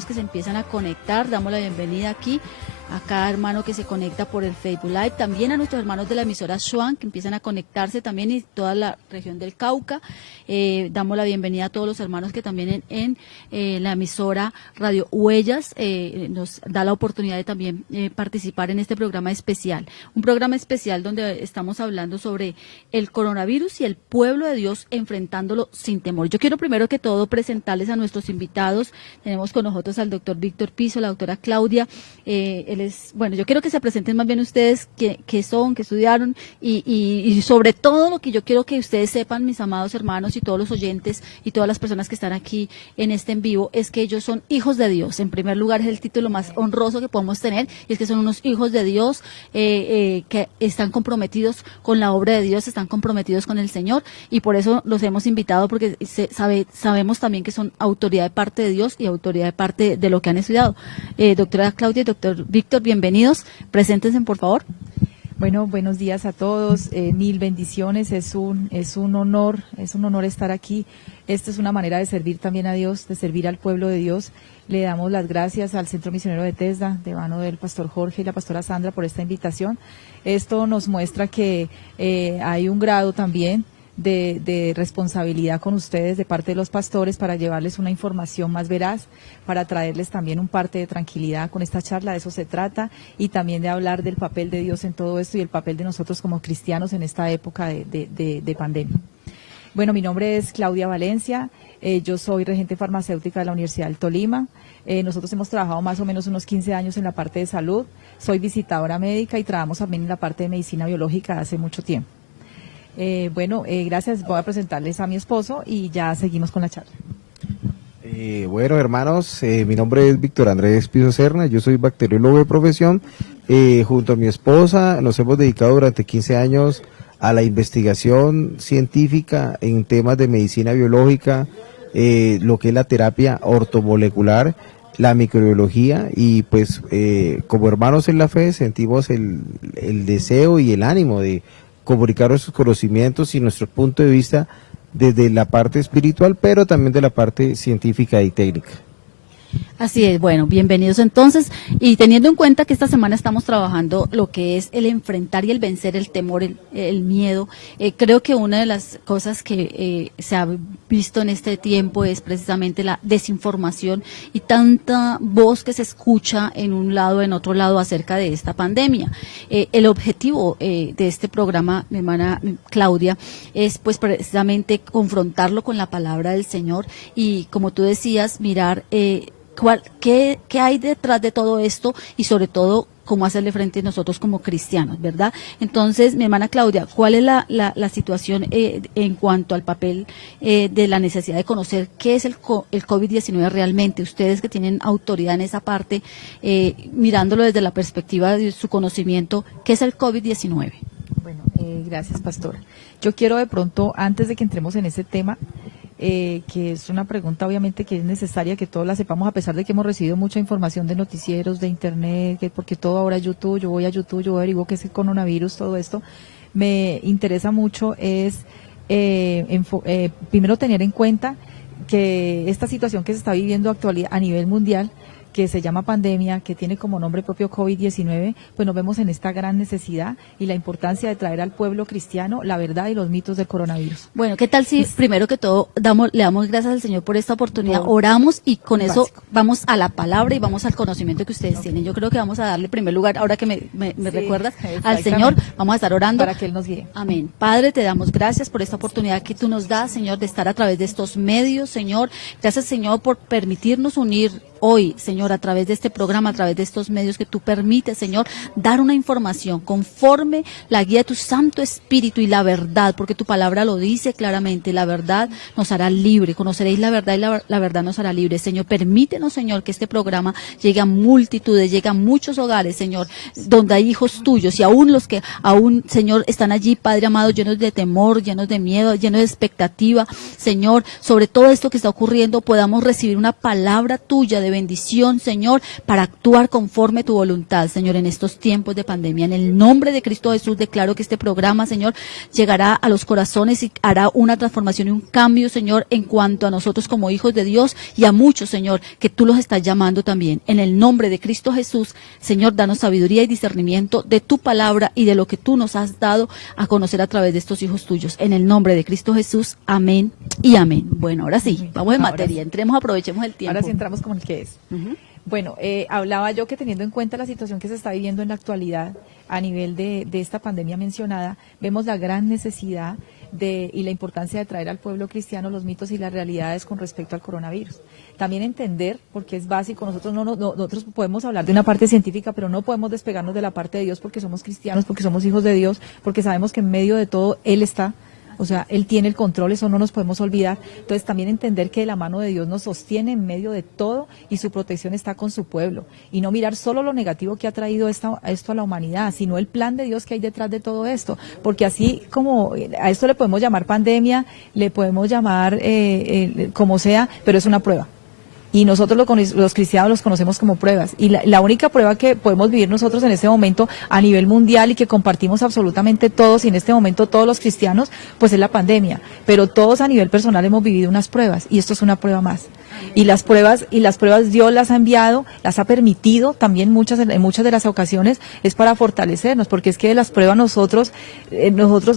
hermanos que se empiezan a conectar, damos la bienvenida aquí a cada hermano que se conecta por el Facebook Live, también a nuestros hermanos de la emisora Shuan que empiezan a conectarse también y toda la región del Cauca. Damos la bienvenida a todos los hermanos que también en la emisora Radio Huellas nos da la oportunidad de también participar en este programa especial. Un programa especial donde estamos hablando sobre el coronavirus y el pueblo de Dios enfrentándolo sin temor. Yo quiero primero que todo presentarles a nuestros invitados. Tenemos con nosotros al doctor Víctor Piso, la doctora Claudia. Bueno, yo quiero que se presenten más bien ustedes qué son, qué estudiaron y sobre todo lo que yo quiero que ustedes sepan, mis amados hermanos y todos los oyentes y todas las personas que están aquí en este en vivo, es que ellos son hijos de Dios. En primer lugar, es el título más honroso que podemos tener, y es que son unos hijos de Dios que están comprometidos con la obra de Dios, están comprometidos con el Señor, y por eso los hemos invitado, porque sabemos también que son autoridad de parte de Dios y autoridad de parte de lo que han estudiado. Doctora Claudia y doctor Víctor, bienvenidos, preséntense por favor. Bueno, buenos días a todos, mil bendiciones, es un honor estar aquí. Esta es una manera de servir también a Dios, de servir al pueblo de Dios. Le damos las gracias al Centro Misionero de Tesda, de mano del pastor Jorge y la pastora Sandra, por esta invitación. Esto nos muestra que hay un grado también de responsabilidad con ustedes de parte de los pastores para llevarles una información más veraz, para traerles también un parte de tranquilidad con esta charla. De eso se trata, y también de hablar del papel de Dios en todo esto y el papel de nosotros como cristianos en esta época de pandemia. Bueno, mi nombre es Claudia Valencia, yo soy regente farmacéutica de la Universidad del Tolima. Nosotros hemos trabajado más o menos unos 15 años en la parte de salud, soy visitadora médica y trabajamos también en la parte de medicina biológica hace mucho tiempo. Gracias, voy a presentarles a mi esposo y ya seguimos con la charla. Bueno, hermanos, mi nombre es Víctor Andrés Piso Serna, yo soy bacteriólogo de profesión. Junto a mi esposa nos hemos dedicado durante 15 años a la investigación científica en temas de medicina biológica, lo que es la terapia ortomolecular, la microbiología, y pues como hermanos en la fe sentimos el deseo y el ánimo de comunicar nuestros conocimientos y nuestro punto de vista desde la parte espiritual, pero también de la parte científica y técnica. Así es, bueno, bienvenidos entonces, y teniendo en cuenta que esta semana estamos trabajando lo que es el enfrentar y el vencer el temor, el miedo, creo que una de las cosas que se ha visto en este tiempo es precisamente la desinformación y tanta voz que se escucha en un lado, en otro lado acerca de esta pandemia. El objetivo de este programa, mi hermana Claudia, es pues precisamente confrontarlo con la palabra del Señor y, como tú decías, mirar ¿qué hay detrás de todo esto y sobre todo cómo hacerle frente nosotros como cristianos, ¿verdad? Entonces, mi hermana Claudia, ¿cuál es la situación en cuanto al papel de la necesidad de conocer qué es el COVID-19 realmente? Ustedes que tienen autoridad en esa parte, mirándolo desde la perspectiva de su conocimiento, ¿qué es el COVID-19? Bueno, gracias, pastora. Yo quiero de pronto, antes de que entremos en ese tema, que es una pregunta obviamente que es necesaria que todos la sepamos, a pesar de que hemos recibido mucha información de noticieros, de internet, porque todo ahora es YouTube, yo voy a YouTube, yo averiguo qué es el coronavirus, todo esto. Me interesa mucho es primero tener en cuenta que esta situación que se está viviendo actualidad a nivel mundial, que se llama pandemia, que tiene como nombre propio COVID-19, pues nos vemos en esta gran necesidad y la importancia de traer al pueblo cristiano la verdad y los mitos del coronavirus. Bueno, ¿qué tal si primero que todo le damos gracias al Señor por esta oportunidad, oramos y con eso vamos a la palabra y vamos al conocimiento que ustedes tienen? Yo creo que vamos a darle primer lugar, ahora que me recuerdas, al Señor, vamos a estar orando. Para que Él nos guíe. Amén. Padre, te damos gracias por esta oportunidad que tú nos das, Señor, de estar a través de estos medios, Señor. Gracias, Señor, por permitirnos unir hoy, Señor, a través de este programa, a través de estos medios que tú permites, Señor, dar una información conforme la guía de tu Santo Espíritu y la verdad, porque tu palabra lo dice claramente, la verdad nos hará libre, conoceréis la verdad y la verdad nos hará libre. Señor, permítenos, Señor, que este programa llegue a multitudes, llegue a muchos hogares, Señor, donde hay hijos tuyos y aún los que aún, Señor, están allí, Padre amado, llenos de temor, llenos de miedo, llenos de expectativa, Señor, sobre todo esto que está ocurriendo, podamos recibir una palabra tuya de de bendición, Señor, para actuar conforme tu voluntad, Señor, en estos tiempos de pandemia. En el nombre de Cristo Jesús declaro que este programa, Señor, llegará a los corazones y hará una transformación y un cambio, Señor, en cuanto a nosotros como hijos de Dios y a muchos, Señor, que tú los estás llamando también. En el nombre de Cristo Jesús, Señor, danos sabiduría y discernimiento de tu palabra y de lo que tú nos has dado a conocer a través de estos hijos tuyos. En el nombre de Cristo Jesús, amén y amén. Bueno, ahora sí, vamos en materia. Entremos, aprovechemos el tiempo. Ahora sí entramos como el que es. Bueno, hablaba yo que teniendo en cuenta la situación que se está viviendo en la actualidad a nivel de esta pandemia mencionada, vemos la gran necesidad y la importancia de traer al pueblo cristiano los mitos y las realidades con respecto al coronavirus. También entender, porque es básico, nosotros podemos hablar de una parte científica, pero no podemos despegarnos de la parte de Dios porque somos cristianos, porque somos hijos de Dios, porque sabemos que en medio de todo Él está. O sea, Él tiene el control, eso no nos podemos olvidar. Entonces, también entender que la mano de Dios nos sostiene en medio de todo y su protección está con su pueblo. Y no mirar solo lo negativo que ha traído esto a la humanidad, sino el plan de Dios que hay detrás de todo esto. Porque así como a esto le podemos llamar pandemia, le podemos llamar como sea, pero es una prueba. Y nosotros los cristianos los conocemos como pruebas. Y la única prueba que podemos vivir nosotros en este momento a nivel mundial y que compartimos absolutamente todos, y en este momento todos los cristianos, pues es la pandemia. Pero todos a nivel personal hemos vivido unas pruebas, y esto es una prueba más. Y las pruebas Dios las ha enviado, las ha permitido también en muchas de las ocasiones, es para fortalecernos, porque es que de las pruebas nosotros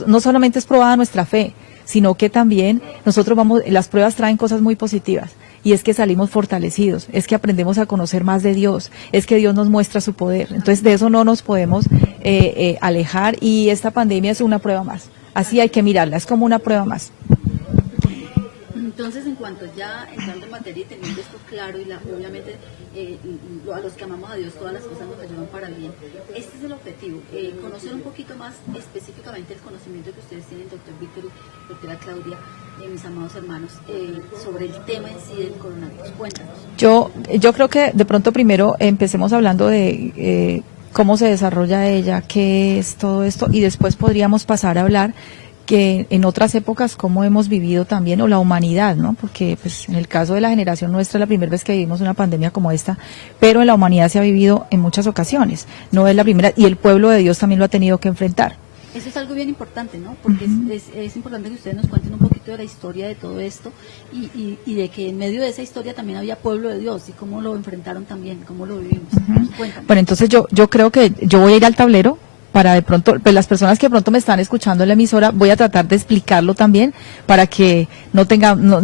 no solamente es probada nuestra fe, sino que también las pruebas traen cosas muy positivas. Y es que salimos fortalecidos, es que aprendemos a conocer más de Dios, es que Dios nos muestra su poder. Entonces de eso no nos podemos alejar, y esta pandemia es una prueba más. Así hay que mirarla, es como una prueba más. Entonces, en cuanto ya entrando en materia y teniendo esto claro, y obviamente a los que amamos a Dios todas las cosas nos ayudan para bien, este es el objetivo, conocer un poquito más específicamente el conocimiento que ustedes tienen, doctor Víctor y doctora Claudia, mis amados hermanos, sobre el tema en sí del coronavirus. Cuéntanos. Yo creo que de pronto primero empecemos hablando de cómo se desarrolla ella, qué es todo esto, y después podríamos pasar a hablar que en otras épocas cómo hemos vivido también, o la humanidad, ¿no? Porque pues en el caso de la generación nuestra es la primera vez que vivimos una pandemia como esta, pero en la humanidad se ha vivido en muchas ocasiones, no es la primera, y el pueblo de Dios también lo ha tenido que enfrentar. Eso es algo bien importante, ¿no? Porque es importante que ustedes nos cuenten un poquito de la historia de todo esto y de que en medio de esa historia también había pueblo de Dios, y cómo lo enfrentaron también, cómo lo vivimos. Cuéntanos. Bueno, entonces yo creo que yo voy a ir al tablero para de pronto, pues las personas que de pronto me están escuchando en la emisora, voy a tratar de explicarlo también para que no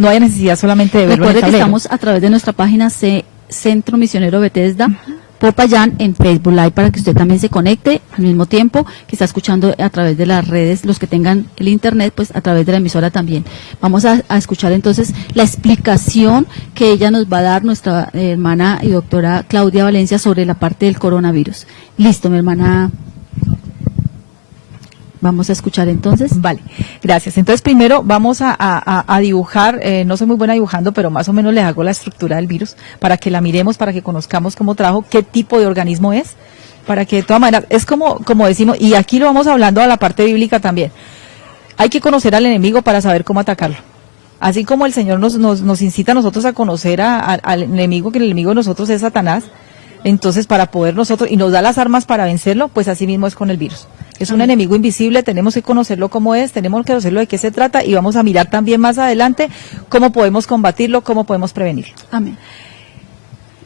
haya necesidad solamente de verlo en el tablero. Recuerde que tablero. estamos a través de nuestra página Centro Misionero Bethesda, Popayán, en Facebook Live, para que usted también se conecte al mismo tiempo que está escuchando a través de las redes, los que tengan el internet, pues a través de la emisora también. Vamos a escuchar entonces la explicación que ella nos va a dar, nuestra hermana y doctora Claudia Valencia, sobre la parte del coronavirus. Listo, mi hermana. Vamos a escuchar entonces. Vale, gracias. Entonces primero vamos a dibujar, no soy muy buena dibujando, pero más o menos les hago la estructura del virus para que la miremos, para que conozcamos cómo trabaja, qué tipo de organismo es, para que de todas maneras, es como decimos, y aquí lo vamos hablando a la parte bíblica también, hay que conocer al enemigo para saber cómo atacarlo. Así como el Señor nos incita a nosotros a conocer al enemigo, que el enemigo de nosotros es Satanás, entonces para poder nosotros, y nos da las armas para vencerlo, pues así mismo es con el virus. Es un enemigo invisible, tenemos que conocerlo cómo es, tenemos que conocerlo de qué se trata, y vamos a mirar también más adelante cómo podemos combatirlo, cómo podemos prevenirlo. Amén.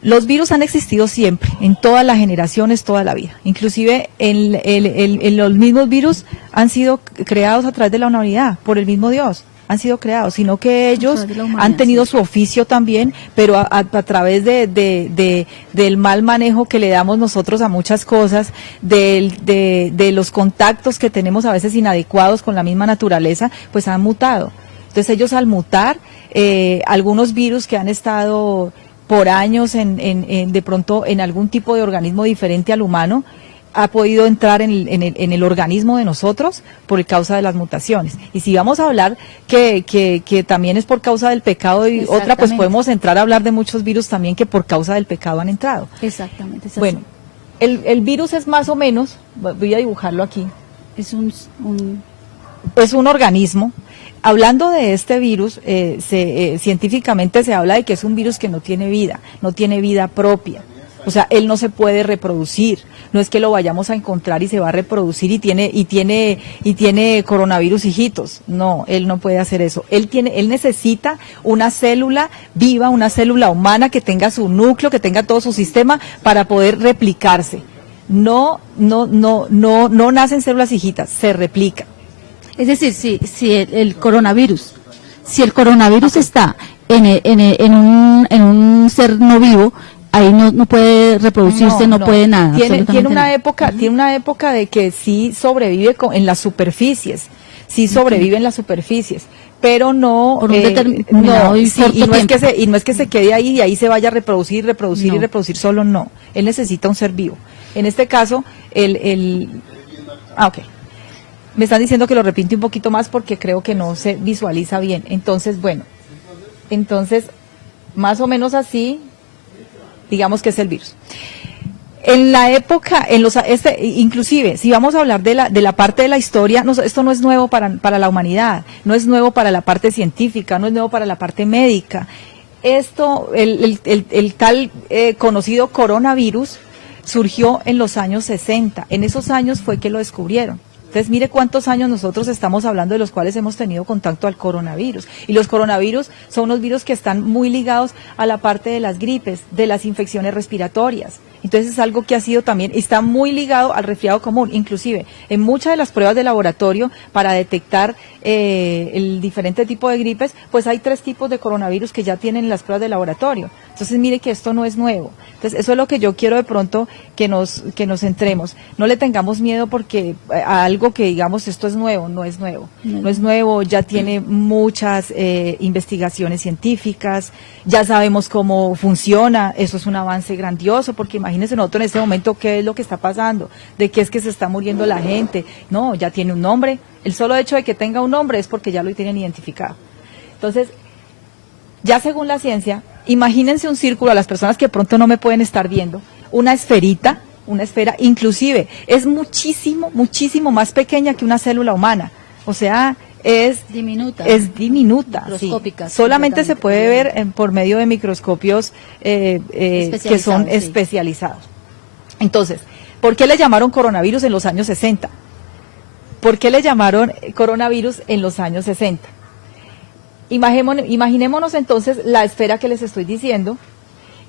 Los virus han existido siempre, en todas las generaciones, toda la vida. Inclusive en los mismos virus han sido creados a través de la humanidad, por el mismo Dios. Han sido creados, sino que ellos han tenido su oficio también, pero a través del mal manejo que le damos nosotros a muchas cosas, de los contactos que tenemos a veces inadecuados con la misma naturaleza, pues han mutado. Entonces ellos al mutar, algunos virus que han estado por años de pronto en algún tipo de organismo diferente al humano, ha podido entrar en el organismo de nosotros por causa de las mutaciones. Y si vamos a hablar que también es por causa del pecado y otra, pues podemos entrar a hablar de muchos virus también que por causa del pecado han entrado. Exactamente. Bueno, el virus es más o menos, voy a dibujarlo aquí, es un es un organismo hablando de este virus, científicamente se habla de que es un virus que no tiene vida propia. O sea, él no se puede reproducir. No es que lo vayamos a encontrar y se va a reproducir y tiene coronavirus hijitos. No, él no puede hacer eso. Él necesita una célula viva, una célula humana que tenga su núcleo, que tenga todo su sistema para poder replicarse. No nacen células hijitas, se replica. Es decir, si el coronavirus está en un ser no vivo, ahí no puede reproducirse, no puede nada. Tiene una época de que sí sobrevive en las superficies, pero no por un determinado y no es que se quede ahí y ahí se vaya a reproducir y reproducir solo, no. Él necesita un ser vivo. En este caso, ok. Me están diciendo que lo repite un poquito más porque creo que no se visualiza bien. Entonces, más o menos así, digamos que es el virus. En la época, inclusive, si vamos a hablar de la parte de la historia, esto no es nuevo para la humanidad, no es nuevo para la parte científica, no es nuevo para la parte médica. Esto, el tal conocido coronavirus surgió en los años 60. En esos años fue que lo descubrieron. Entonces, mire cuántos años nosotros estamos hablando de los cuales hemos tenido contacto al coronavirus. Y los coronavirus son unos virus que están muy ligados a la parte de las gripes, de las infecciones respiratorias. Entonces, es algo que ha sido también, está muy ligado al resfriado común. Inclusive, en muchas de las pruebas de laboratorio para detectar el diferente tipo de gripes, pues hay 3 tipos de coronavirus que ya tienen las pruebas de laboratorio. Entonces, mire que esto no es nuevo. Entonces, eso es lo que yo quiero de pronto que nos centremos. No le tengamos miedo porque a algo que digamos esto es nuevo, no es nuevo. No es nuevo, ya tiene muchas investigaciones científicas, ya sabemos cómo funciona, eso es un avance grandioso, porque imagínense nosotros en este momento qué es lo que está pasando, de qué es que se está muriendo la gente. No, ya tiene un nombre. El solo hecho de que tenga un nombre es porque ya lo tienen identificado. Entonces, ya según la ciencia, imagínense un círculo, a las personas que pronto no me pueden estar viendo, una esfera, inclusive es muchísimo más pequeña que una célula humana. O sea, es diminuta, microscópica. Sí. Solamente se puede ver por medio de microscopios que son especializados. Entonces, ¿por qué le llamaron coronavirus en los años 60? ¿Por qué le llamaron coronavirus en los años 60? Imaginémonos entonces la esfera que les estoy diciendo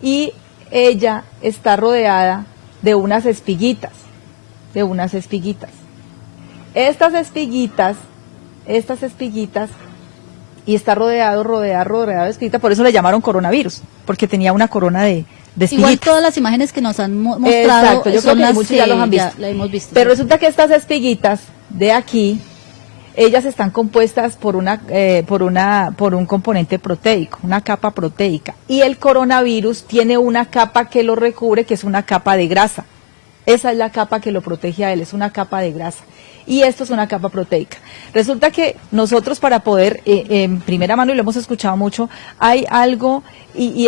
y ella está rodeada de unas espiguitas, Estas espiguitas y está rodeado de espiguitas, por eso le llamaron coronavirus, porque tenía una corona de espiguitas. Igual todas las imágenes que nos han mostrado, exacto, yo creo que muchos ya los han visto. La hemos visto. Pero resulta que estas espiguitas de aquí, ellas están compuestas por un componente proteico, una capa proteica. Y el coronavirus tiene una capa que lo recubre, que es una capa de grasa. Esa es la capa que lo protege a él, es una capa de grasa. Y esto es una capa proteica. Resulta que nosotros para poder, en primera mano, y lo hemos escuchado mucho, hay algo, y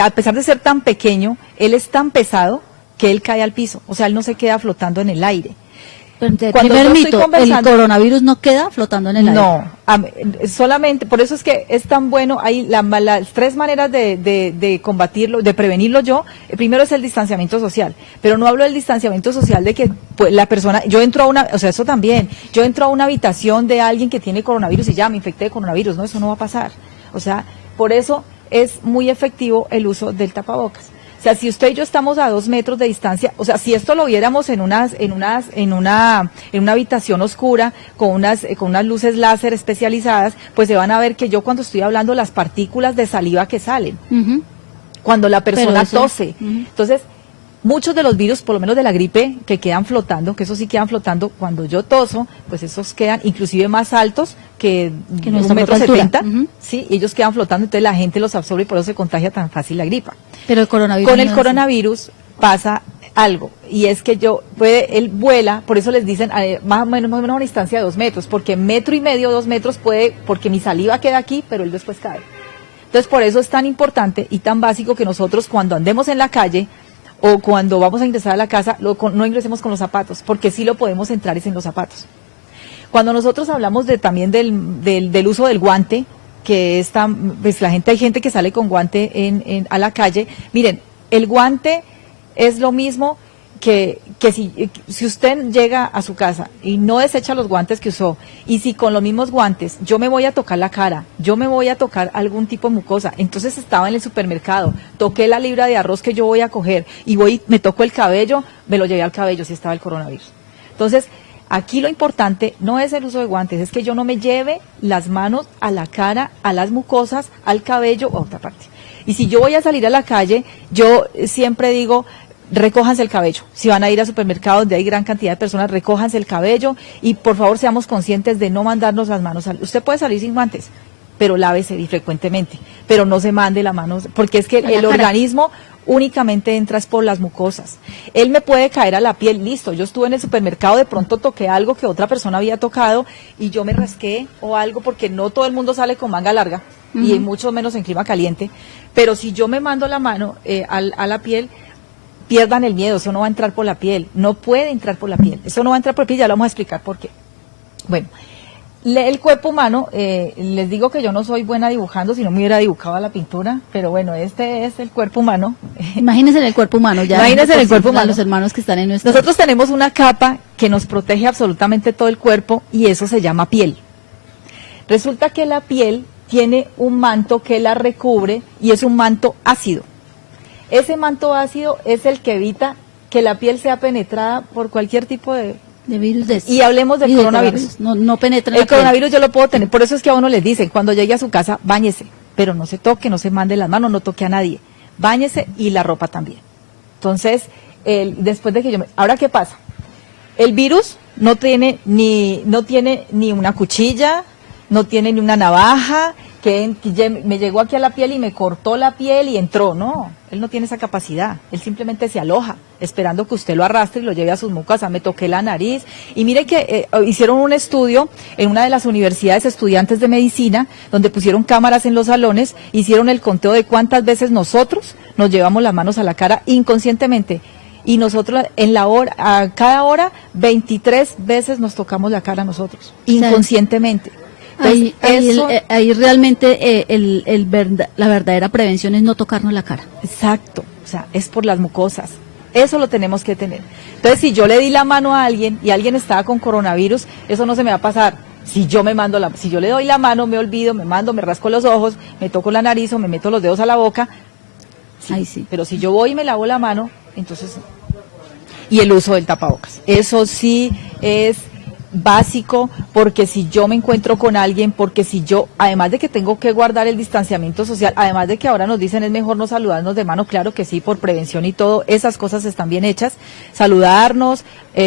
a pesar de ser tan pequeño, él es tan pesado que él cae al piso. O sea, él no se queda flotando en el aire. Primer mito, el coronavirus no queda flotando en el aire. No, solamente, por eso es que es tan bueno, hay las 3 maneras de combatirlo, de prevenirlo primero es el distanciamiento social, pero no hablo del distanciamiento social de que pues, la persona, yo entro a una habitación de alguien que tiene coronavirus y ya me infecté de coronavirus, no, eso no va a pasar. O sea, por eso es muy efectivo el uso del tapabocas. O sea, si usted y yo estamos a 2 metros de distancia, o sea, si esto lo viéramos en una habitación oscura con unas luces láser especializadas, pues se van a ver que yo cuando estoy hablando las partículas de saliva que salen, cuando la persona tose. Entonces, muchos de los virus, por lo menos de la gripe, que quedan flotando, que esos sí quedan flotando, cuando yo toso, pues esos quedan inclusive más altos que 1,70 m, sí, ellos quedan flotando, entonces la gente los absorbe y por eso se contagia tan fácil la gripa. Pero el coronavirus con el coronavirus pasa algo, y es que él vuela, por eso les dicen más o menos a una distancia de 2 metros, porque 1,5 m, 2 metros porque mi saliva queda aquí, pero él después cae. Entonces por eso es tan importante y tan básico que nosotros cuando andemos en la calle, o cuando vamos a ingresar a la casa, no ingresemos con los zapatos, porque sí lo podemos entrar es en los zapatos. Cuando nosotros hablamos también del uso del guante, que pues hay gente que sale con guante a la calle. Miren, el guante es lo mismo que si usted llega a su casa y no desecha los guantes que usó, y si con los mismos guantes yo me voy a tocar la cara, yo me voy a tocar algún tipo de mucosa, entonces estaba en el supermercado, toqué la libra de arroz que yo voy a coger y me toco el cabello, me lo llevé al cabello si estaba el coronavirus. Entonces, aquí lo importante no es el uso de guantes, es que yo no me lleve las manos a la cara, a las mucosas, al cabello o a otra parte. Y si yo voy a salir a la calle, yo siempre digo, recójanse el cabello. Si van a ir al supermercado donde hay gran cantidad de personas, recójanse el cabello y por favor seamos conscientes de no mandarnos las manos. Usted puede salir sin guantes, pero lávese frecuentemente, pero no se mande la mano, porque es que el organismo únicamente entra por las mucosas. Él me puede caer a la piel, listo, yo estuve en el supermercado, de pronto toqué algo que otra persona había tocado y yo me rasqué o algo, porque no todo el mundo sale con manga larga y mucho menos en clima caliente, pero si yo me mando la mano a la piel, pierdan el miedo, eso no va a entrar por la piel, no puede entrar por la piel, eso no va a entrar por la piel, ya lo vamos a explicar por qué. Bueno, el cuerpo humano, les digo que yo no soy buena dibujando, si no me hubiera dibujado a la pintura, pero bueno, este es el cuerpo humano. Imagínense en el cuerpo humano, ya. Imagínense en el cuerpo humano. Los hermanos que están en nuestro... Nosotros tenemos una capa que nos protege absolutamente todo el cuerpo y eso se llama piel. Resulta que la piel tiene un manto que la recubre y es un manto ácido. Ese manto ácido es el que evita que la piel sea penetrada por cualquier tipo de virus. Y hablemos del coronavirus. No penetra en el coronavirus yo lo puedo tener, por eso es que a uno les dicen, cuando llegue a su casa, báñese, pero no se toque, no se mande las manos, no toque a nadie. Báñese y la ropa también. Entonces, después de que ahora, ¿qué pasa? El virus no tiene ni una cuchilla, no tiene ni una navaja, que me llegó aquí a la piel y me cortó la piel y entró. No, él no tiene esa capacidad, él simplemente se aloja, esperando que usted lo arrastre y lo lleve a sus mucosas. Me toqué la nariz y mire que hicieron un estudio en una de las universidades, estudiantes de medicina, donde pusieron cámaras en los salones, hicieron el conteo de cuántas veces nosotros nos llevamos las manos a la cara inconscientemente. Y nosotros a cada hora 23 veces nos tocamos la cara nosotros, inconscientemente. Entonces, ahí realmente la verdadera prevención es no tocarnos la cara. Exacto, o sea, es por las mucosas. Eso lo tenemos que tener. Entonces, si yo le di la mano a alguien y alguien estaba con coronavirus, eso no se me va a pasar. Si yo le doy la mano, me olvido, me rasco los ojos, me toco la nariz o me meto los dedos a la boca. Sí, ahí sí. Pero si yo voy y me lavo la mano, entonces... Y el uso del tapabocas. Eso sí es básico, porque si yo me encuentro con alguien, porque si yo, además de que tengo que guardar el distanciamiento social, además de que ahora nos dicen es mejor no saludarnos de mano, claro que sí, por prevención y todo, esas cosas están bien hechas, saludarnos,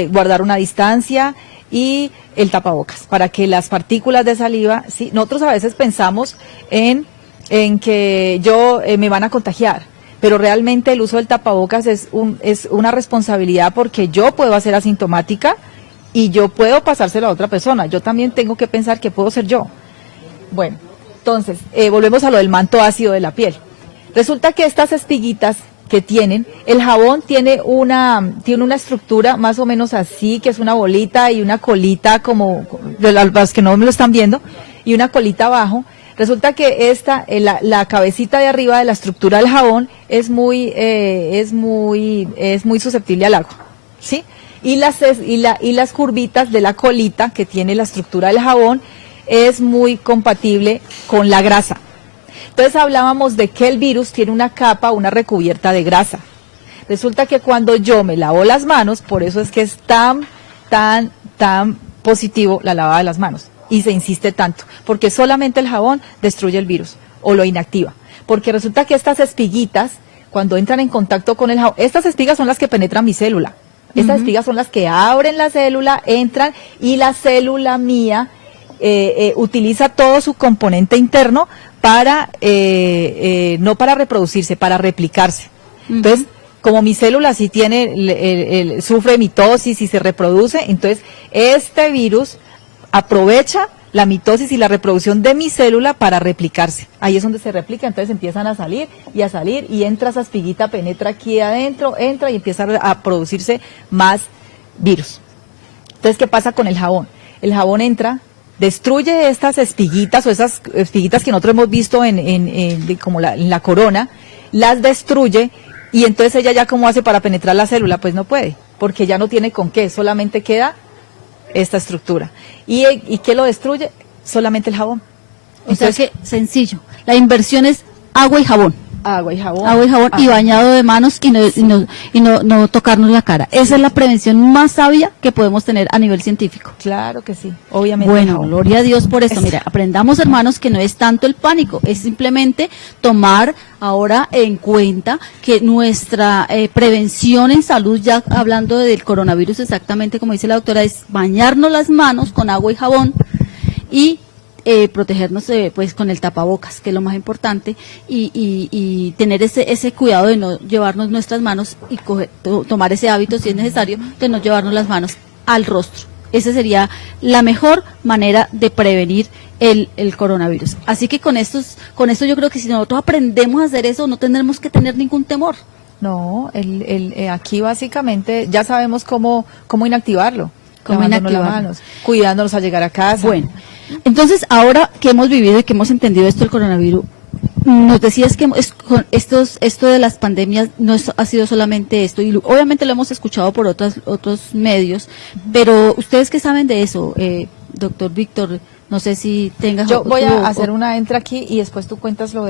guardar una distancia y el tapabocas, para que las partículas de saliva, sí, nosotros a veces pensamos en que me van a contagiar, pero realmente el uso del tapabocas es una responsabilidad, porque yo puedo ser asintomática y yo puedo pasárselo a otra persona. Yo también tengo que pensar que puedo ser yo. Bueno, entonces, volvemos a lo del manto ácido de la piel. Resulta que estas espiguitas que tienen, el jabón tiene una estructura más o menos así, que es una bolita y una colita, como los que no me lo están viendo, y una colita abajo. Resulta que la cabecita de arriba de la estructura del jabón es muy susceptible al agua, ¿sí? Y las curvitas de la colita que tiene la estructura del jabón es muy compatible con la grasa. Entonces hablábamos de que el virus tiene una capa, una recubierta de grasa. Resulta que cuando yo me lavo las manos, por eso es que es tan positivo la lavada de las manos. Y se insiste tanto, porque solamente el jabón destruye el virus o lo inactiva. Porque resulta que estas espiguitas, cuando entran en contacto con el jabón, estas espigas son las que penetran mi célula. Estas espigas son las que abren la célula, entran, y la célula mía utiliza todo su componente interno para, no para reproducirse, para replicarse. Entonces, como mi célula sí sufre mitosis y se reproduce, entonces este virus aprovecha la mitosis y la reproducción de mi célula para replicarse. Ahí es donde se replica, entonces empiezan a salir, y entra esa espiguita, penetra aquí adentro, entra y empieza a producirse más virus. Entonces, ¿qué pasa con el jabón? el jabón entra, destruye estas espiguitas o esas espiguitas que nosotros hemos visto en la corona, las destruye y entonces ella ya cómo hace para penetrar la célula, pues no puede, porque ya no tiene con qué, solamente queda esta estructura. ¿Y qué lo destruye? Solamente el jabón. Entonces, que sencillo, la inversión es agua y jabón. Agua y jabón. Agua y jabón y bañado de manos no tocarnos la cara. Esa es la prevención más sabia que podemos tener a nivel científico. Claro que sí, obviamente. Bueno, gloria a Dios por esto. Mira, aprendamos, hermanos, que no es tanto el pánico, es simplemente tomar ahora en cuenta que nuestra prevención en salud, ya hablando del coronavirus exactamente como dice la doctora, es bañarnos las manos con agua y jabón y protegernos pues con el tapabocas, que es lo más importante, y tener ese cuidado de no llevarnos nuestras manos y tomar ese hábito, si es necesario, de no llevarnos las manos al rostro. Esa sería la mejor manera de prevenir el coronavirus. Así que con esto yo creo que si nosotros aprendemos a hacer eso, no tendremos que tener ningún temor. No, aquí básicamente ya sabemos cómo inactivarlo. Lavándonos las manos, cuidándonos al llegar a casa. Bueno, entonces ahora que hemos vivido y que hemos entendido esto del coronavirus, nos decías que esto de las pandemias no ha sido solamente esto, y obviamente lo hemos escuchado por otros medios, pero ¿ustedes qué saben de eso, doctor Víctor? No sé si tengas... Yo voy a hacer una entra aquí y después tú cuentas lo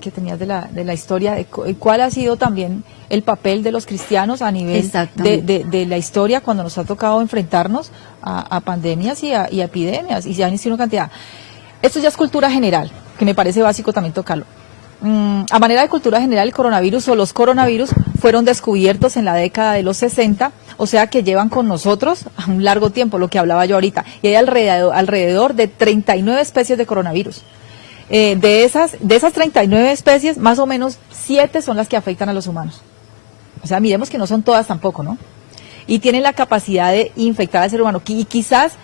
que tenías de la historia, de cuál ha sido también el papel de los cristianos a nivel de la historia cuando nos ha tocado enfrentarnos a pandemias y a epidemias, y ya han sido una cantidad. Esto ya es cultura general, que me parece básico también tocarlo. A manera de cultura general, el coronavirus o los coronavirus fueron descubiertos en la década de los 60, o sea que llevan con nosotros a un largo tiempo, lo que hablaba yo ahorita, y hay alrededor de 39 especies de coronavirus. De esas 39 especies, más o menos 7 son las que afectan a los humanos. O sea, miremos que no son todas tampoco, ¿no? Y tienen la capacidad de infectar al ser humano. Y quizás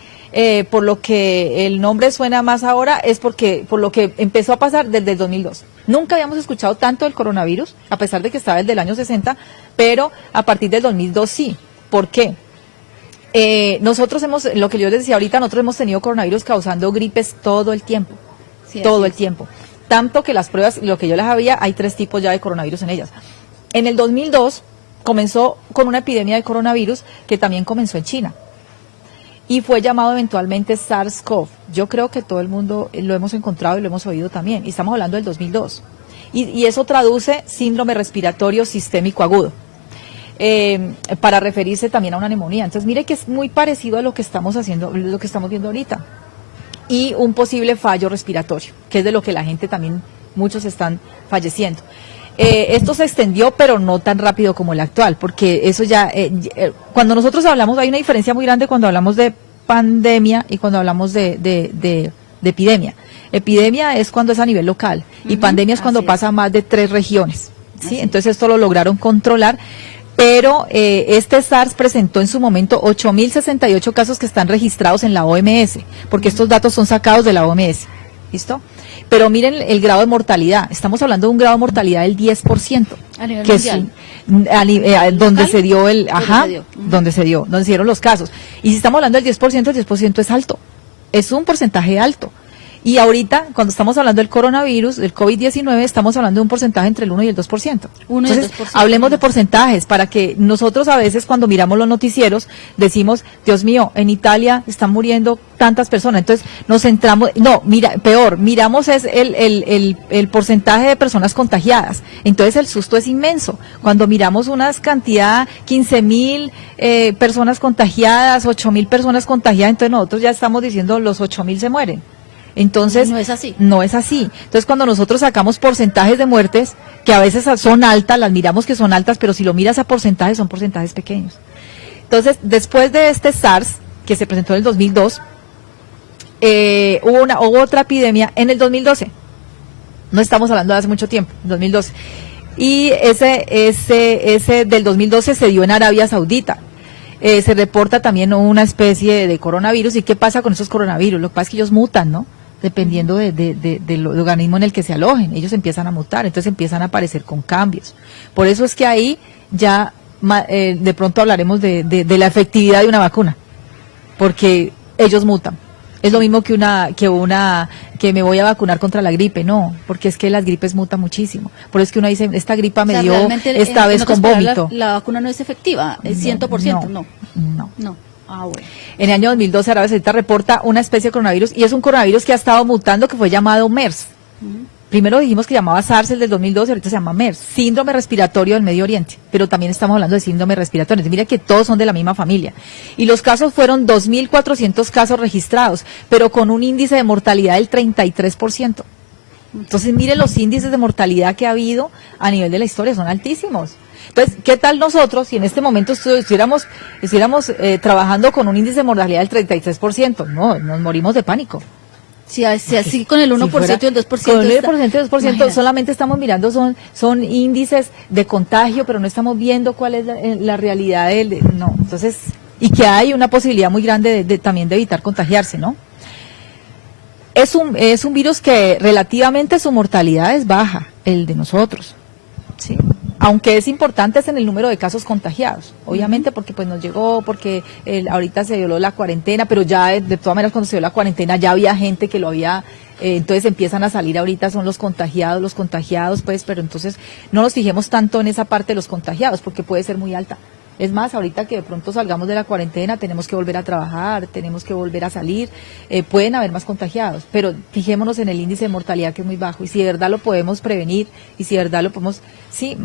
por lo que el nombre suena más ahora es por lo que empezó a pasar desde el 2002. Nunca habíamos escuchado tanto del coronavirus, a pesar de que estaba el del año 60, pero a partir del 2002 sí. ¿Por qué? Nosotros lo que yo les decía ahorita, nosotros hemos tenido coronavirus causando gripes todo el tiempo. Sí, todo el tiempo. Tanto que las pruebas, lo que yo les había, hay 3 tipos ya de coronavirus en ellas. En el 2002 comenzó con una epidemia de coronavirus que también comenzó en China. Y fue llamado eventualmente SARS-CoV. Yo creo que todo el mundo lo hemos encontrado y lo hemos oído también. Y estamos hablando del 2002. Y eso traduce síndrome respiratorio sistémico agudo. Para referirse también a una neumonía. Entonces, mire que es muy parecido a lo que estamos haciendo, lo que estamos viendo ahorita. Y un posible fallo respiratorio, que es de lo que la gente también, muchos están falleciendo. Esto se extendió, pero no tan rápido como el actual, porque eso ya, cuando nosotros hablamos, hay una diferencia muy grande cuando hablamos de pandemia y cuando hablamos de epidemia. Epidemia es cuando es a nivel local y pandemia es cuando pasa a más de 3 regiones. ¿Sí? Entonces esto lo lograron controlar, pero este SARS presentó en su momento 8.068 casos que están registrados en la OMS, porque estos datos son sacados de la OMS. ¿Listo? Pero miren el grado de mortalidad. Estamos hablando de un grado de mortalidad del 10%. A nivel mundial. Donde se dio donde se dieron los casos. Y si estamos hablando del 10%, el 10% es alto. Es un porcentaje alto. Y ahorita, cuando estamos hablando del coronavirus, del COVID-19, estamos hablando de un porcentaje entre el 1 y el 2%. Entonces, hablemos de porcentajes para que nosotros a veces cuando miramos los noticieros decimos, Dios mío, en Italia están muriendo tantas personas. Entonces, nos centramos, miramos es el porcentaje de personas contagiadas. Entonces, el susto es inmenso. Cuando miramos una cantidad, 15.000 personas contagiadas, 8.000 personas contagiadas, entonces nosotros ya estamos diciendo los 8.000 se mueren. Entonces, no es así. No es así. Entonces, cuando nosotros sacamos porcentajes de muertes, que a veces son altas, las miramos que son altas, pero si lo miras a porcentajes, son porcentajes pequeños. Entonces, después de este SARS, que se presentó en el 2002, hubo otra epidemia en el 2012. No estamos hablando de hace mucho tiempo, 2012. Y ese del 2012 se dio en Arabia Saudita. Se reporta también una especie de coronavirus. ¿Y qué pasa con esos coronavirus? Lo que pasa es que ellos mutan, ¿no? Dependiendo del organismo en el que se alojen. Ellos empiezan a mutar, entonces empiezan a aparecer con cambios. Por eso es que ahí ya de pronto hablaremos de la efectividad de una vacuna. Porque ellos mutan. Es lo mismo que me voy a vacunar contra la gripe, no, porque es que las gripes mutan muchísimo. Por eso es que uno dice, esta gripa me dio esta vez con vómito. La vacuna no es efectiva, es 100%, no. Ah, bueno. En el año 2012 Arabia Saudita reporta una especie de coronavirus, y es un coronavirus que ha estado mutando, que fue llamado MERS. Primero dijimos que llamaba SARS el del 2012, ahorita se llama MERS, síndrome respiratorio del Medio Oriente, pero también estamos hablando de síndrome respiratorio. Entonces, mira que todos son de la misma familia. Y los casos fueron 2.400 casos registrados, pero con un índice de mortalidad del 33%. Entonces, mire los índices de mortalidad que ha habido a nivel de la historia, son altísimos. Entonces, ¿qué tal nosotros si en este momento estuviéramos trabajando con un índice de mortalidad del 33%? No, nos morimos de pánico. Si así con el 1% y el 2%. Con el 1% y el 2% solamente estamos mirando, son índices de contagio, pero no estamos viendo cuál es la realidad no. Entonces, y que hay una posibilidad muy grande también de evitar contagiarse, ¿no? Es un virus que relativamente su mortalidad es baja, el de nosotros, ¿sí? Aunque es importante es en el número de casos contagiados, obviamente porque pues nos llegó, porque ahorita se violó la cuarentena, pero ya de todas maneras cuando se dio la cuarentena ya había gente que lo había, entonces empiezan a salir ahorita, son los contagiados pues, pero entonces no nos fijemos tanto en esa parte de los contagiados porque puede ser muy alta. Es más, ahorita que de pronto salgamos de la cuarentena, tenemos que volver a trabajar, tenemos que volver a salir, pueden haber más contagiados, pero fijémonos en el índice de mortalidad que es muy bajo, y si de verdad lo podemos prevenir, y si de verdad lo podemos, sí,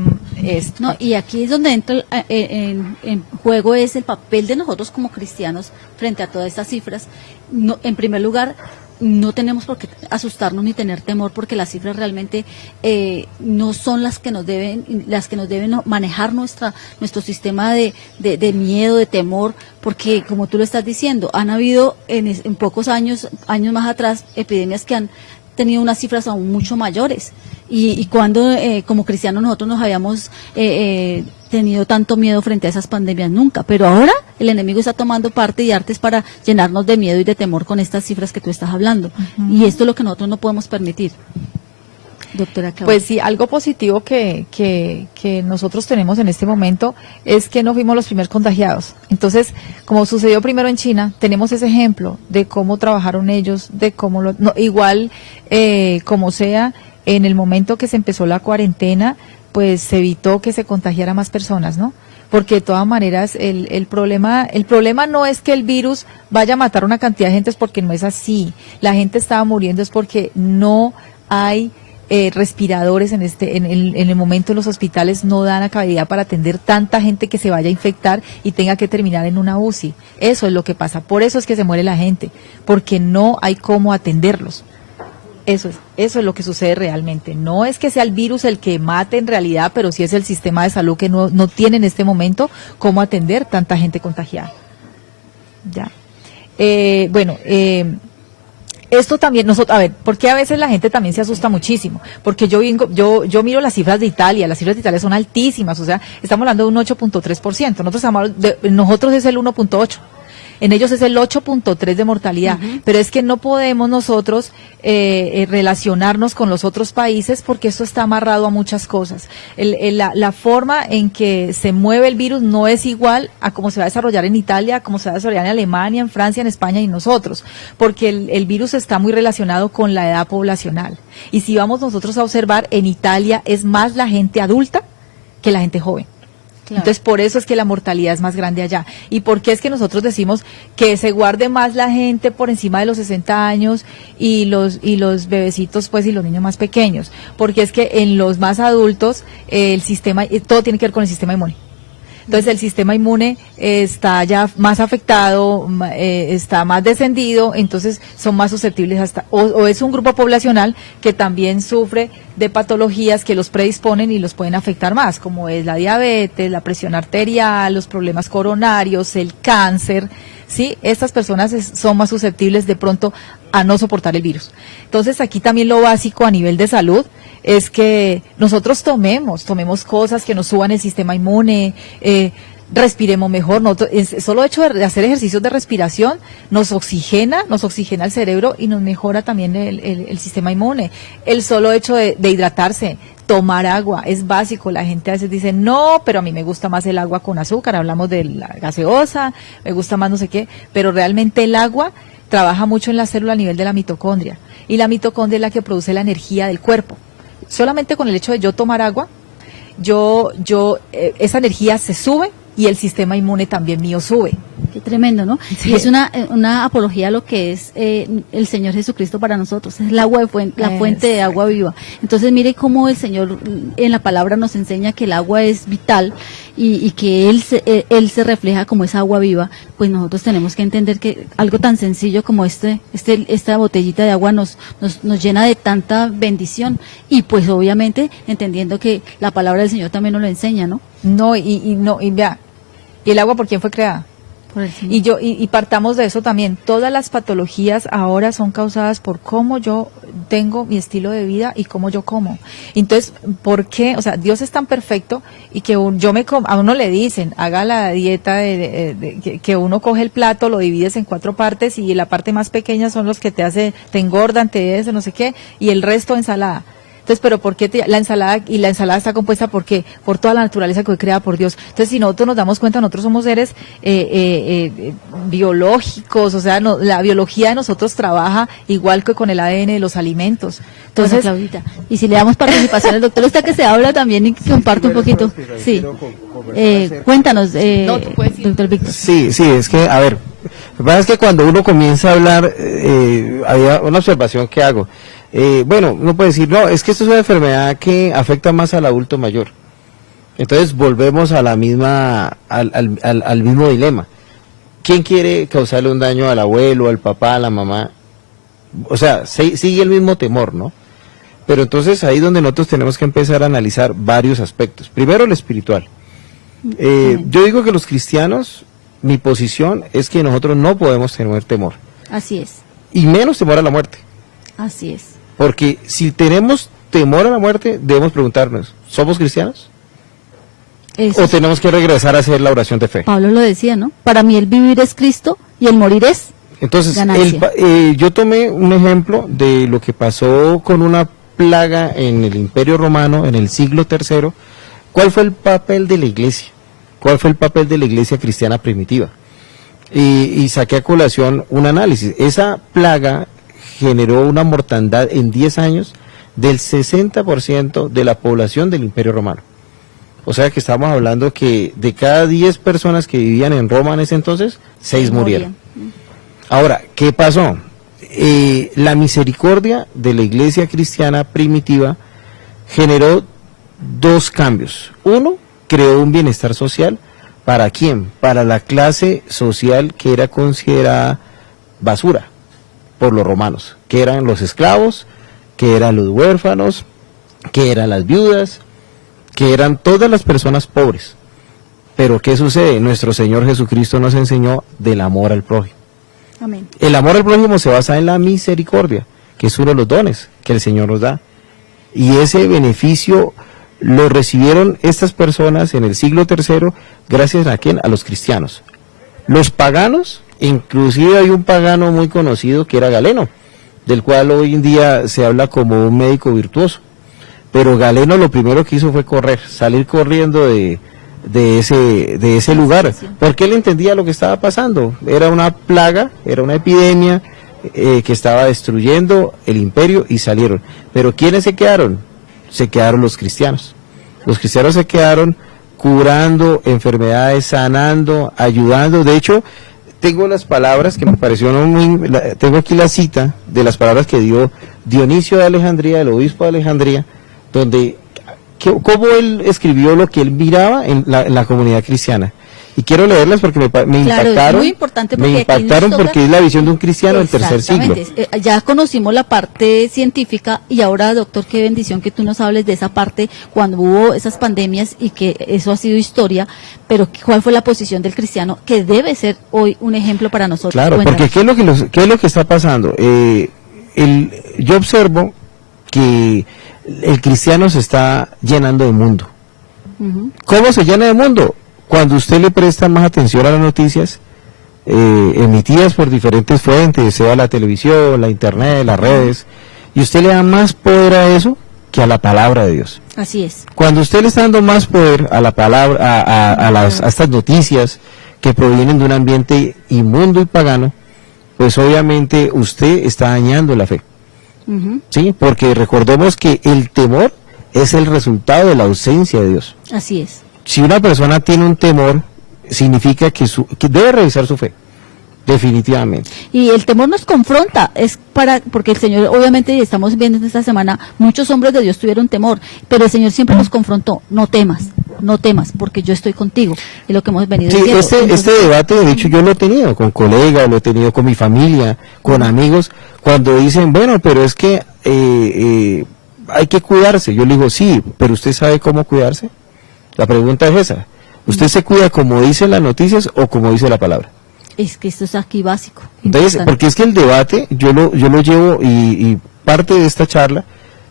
No, y aquí es donde entra en juego es el papel de nosotros como cristianos frente a todas estas cifras. No, en primer lugar, no tenemos por qué asustarnos ni tener temor porque las cifras realmente no son las que nos deben manejar nuestro sistema de miedo, de temor, porque como tú lo estás diciendo, han habido en pocos años más atrás, epidemias que han tenido unas cifras aún mucho mayores. Y cuando como cristianos nosotros nos habíamos tenido tanto miedo frente a esas pandemias, nunca, pero ahora el enemigo está tomando parte y artes para llenarnos de miedo y de temor con estas cifras que tú estás hablando, y esto es lo que nosotros no podemos permitir. Doctora Claudia. Pues sí, algo positivo que nosotros tenemos en este momento es que no fuimos los primeros contagiados. Entonces, como sucedió primero en China, tenemos ese ejemplo de cómo trabajaron ellos, de cómo igual como sea, en el momento que se empezó la cuarentena, pues se evitó que se contagiara más personas, ¿no? Porque de todas maneras el problema no es que el virus vaya a matar a una cantidad de gente, es porque no es así. La gente estaba muriendo es porque no hay respiradores en el momento en los hospitales, no dan la capacidad para atender tanta gente que se vaya a infectar y tenga que terminar en una UCI. Eso es lo que pasa. Por eso es que se muere la gente, porque no hay cómo atenderlos. Eso es lo que sucede realmente. No es que sea el virus el que mate en realidad, pero sí es el sistema de salud que no tiene en este momento cómo atender tanta gente contagiada. Ya. Esto también nosotros, a ver, porque a veces la gente también se asusta muchísimo, porque yo miro las cifras de Italia, las cifras de Italia son altísimas, o sea, estamos hablando de un 8.3%, nosotros es el 1.8%. En ellos es el 8.3 de mortalidad, pero es que no podemos nosotros relacionarnos con los otros países porque esto está amarrado a muchas cosas. La forma en que se mueve el virus no es igual a cómo se va a desarrollar en Italia, a cómo se va a desarrollar en Alemania, en Francia, en España y nosotros, porque el virus está muy relacionado con la edad poblacional. Y si vamos nosotros a observar, en Italia es más la gente adulta que la gente joven. Claro. Entonces, por eso es que la mortalidad es más grande allá. ¿Y por qué es que nosotros decimos que se guarde más la gente por encima de los 60 años y los bebecitos, pues, y los niños más pequeños? Porque es que en los más adultos, el sistema, todo tiene que ver con el sistema inmune. Entonces el sistema inmune está ya más afectado, está más descendido, entonces son más susceptibles o es un grupo poblacional que también sufre de patologías que los predisponen y los pueden afectar más, como es la diabetes, la presión arterial, los problemas coronarios, el cáncer, ¿sí? Estas personas son más susceptibles de pronto a no soportar el virus. Entonces aquí también lo básico a nivel de salud es que nosotros tomemos cosas que nos suban el sistema inmune, respiremos mejor. Solo hecho de hacer ejercicios de respiración nos oxigena el cerebro y nos mejora también el sistema inmune. El solo hecho de hidratarse, tomar agua, es básico. La gente a veces dice, no, pero a mí me gusta más el agua con azúcar, hablamos de la gaseosa, me gusta más no sé qué, pero realmente el agua trabaja mucho en la célula a nivel de la mitocondria, y la mitocondria es la que produce la energía del cuerpo. Solamente con el hecho de yo tomar agua, esa energía se sube y el sistema inmune también mío sube. Qué tremendo, ¿no? Sí. Y es una apología a lo que es el Señor Jesucristo para nosotros, es el agua de la fuente de agua viva. Entonces mire cómo el Señor en la palabra nos enseña que el agua es vital y que Él se refleja como esa agua viva. Pues nosotros tenemos que entender que algo tan sencillo como esta botellita de agua nos llena de tanta bendición, y pues obviamente entendiendo que la palabra del Señor también nos lo enseña, ¿no? No, y vea, ¿y el agua por quién fue creada? Por el Señor. Y partamos de eso también. Todas las patologías ahora son causadas por cómo yo tengo mi estilo de vida y cómo yo como. Entonces, ¿por qué? O sea, Dios es tan perfecto y que a uno le dicen, haga la dieta que uno coge el plato, lo divides en 4 partes y la parte más pequeña son los que te engordan, no sé qué, y el resto ensalada. Entonces, pero ¿por qué la ensalada? Y la ensalada está compuesta ¿por qué? Por toda la naturaleza que fue creada por Dios. Entonces, si nosotros nos damos cuenta, nosotros somos seres biológicos, o sea, la biología de nosotros trabaja igual que con el ADN de los alimentos. Entonces, Bueno, Claudita, y si le damos participación al doctor, está que se habla también y que comparte un poquito. Sí. Cuéntanos, No, tú puedes ir. doctor Víctor. Sí, es que, a ver, lo que pasa es que cuando uno comienza a hablar, había una observación que hago. Bueno, uno puede decir, no, es que esto es una enfermedad que afecta más al adulto mayor. Entonces volvemos a la misma, al mismo dilema. ¿Quién quiere causarle un daño al abuelo, al papá, a la mamá? O sea, sigue el mismo temor, ¿no? Pero entonces ahí es donde nosotros tenemos que empezar a analizar varios aspectos. Primero, el espiritual. Yo digo que los cristianos, mi posición es que nosotros no podemos tener temor. Así es, Y menos temor a la muerte. así es. Porque si tenemos temor a la muerte, debemos preguntarnos, ¿somos cristianos? Eso ¿O tenemos que regresar a hacer la oración de fe? Pablo lo decía, ¿no? Para mí el vivir es Cristo y el morir es Entonces, ganancia. yo tomé un ejemplo de lo que pasó con una plaga en el Imperio Romano en el siglo III. ¿Cuál fue el papel de la iglesia? ¿Cuál fue el papel de la iglesia cristiana primitiva? Y saqué a colación un análisis. Esa plaga generó una mortandad en 10 años del 60% de la población del Imperio Romano. O sea que estamos hablando que de cada 10 personas que vivían en Roma en ese entonces, 6 murieron. Ahora, ¿qué pasó? La misericordia de la iglesia cristiana primitiva generó 2 cambios. Uno, creó un bienestar social. ¿Para quién? Para la clase social que era considerada basura por los romanos, que eran los esclavos, que eran los huérfanos, que eran las viudas, que eran todas las personas pobres. Pero ¿qué sucede? Nuestro Señor Jesucristo nos enseñó del amor al prójimo. Amén. El amor al prójimo se basa en la misericordia, que es uno de los dones que el Señor nos da. Y ese beneficio lo recibieron estas personas en el siglo III, gracias a quién? A los cristianos. Los paganos, inclusive hay un pagano muy conocido que era Galeno, del cual hoy en día se habla como un médico virtuoso. Pero Galeno lo primero que hizo fue salir corriendo de ese lugar, porque él entendía lo que estaba pasando. Era una plaga, era una epidemia que estaba destruyendo el imperio y salieron. Pero ¿quiénes se quedaron? Se quedaron los cristianos. Los cristianos se quedaron curando enfermedades, sanando, ayudando. De hecho, tengo las palabras que me parecieron tengo aquí la cita de las palabras que dio Dionisio de Alejandría, el obispo de Alejandría, donde cómo él escribió lo que él miraba en la comunidad cristiana. Y quiero leerlas porque me impactaron. Es muy importante porque me impactaron porque es la visión de un cristiano del tercer siglo. Ya conocimos la parte científica y ahora, doctor, qué bendición que tú nos hables de esa parte cuando hubo esas pandemias y que eso ha sido historia, pero ¿cuál fue la posición del cristiano que debe ser hoy un ejemplo para nosotros? Claro, Cuéntanos. porque ¿qué es lo que está pasando? Yo observo que el cristiano se está llenando de mundo. ¿Cómo se llena de mundo? Cuando usted le presta más atención a las noticias emitidas por diferentes fuentes, sea la televisión, la internet, las redes, y usted le da más poder a eso que a la palabra de Dios. Así es. Cuando usted le está dando más poder a la palabra, a estas noticias que provienen de un ambiente inmundo y pagano, pues obviamente usted está dañando la fe. Sí, porque recordemos que el temor es el resultado de la ausencia de Dios. Así es. Si una persona tiene un temor, significa que debe revisar su fe. Definitivamente. Y el temor nos confronta, porque el Señor, obviamente, estamos viendo en esta semana, muchos hombres de Dios tuvieron temor, pero el Señor siempre nos confrontó, no temas, porque yo estoy contigo, es lo que hemos venido diciendo. Este debate, de hecho, yo lo he tenido con colegas, lo he tenido con mi familia, con amigos, cuando dicen, bueno, pero es que hay que cuidarse. Yo le digo, sí, pero ¿usted sabe cómo cuidarse? La pregunta es esa. ¿Usted se cuida como dicen las noticias o como dice la palabra? Es que esto es aquí básico. Entonces, porque es que el debate, yo lo llevo y parte de esta charla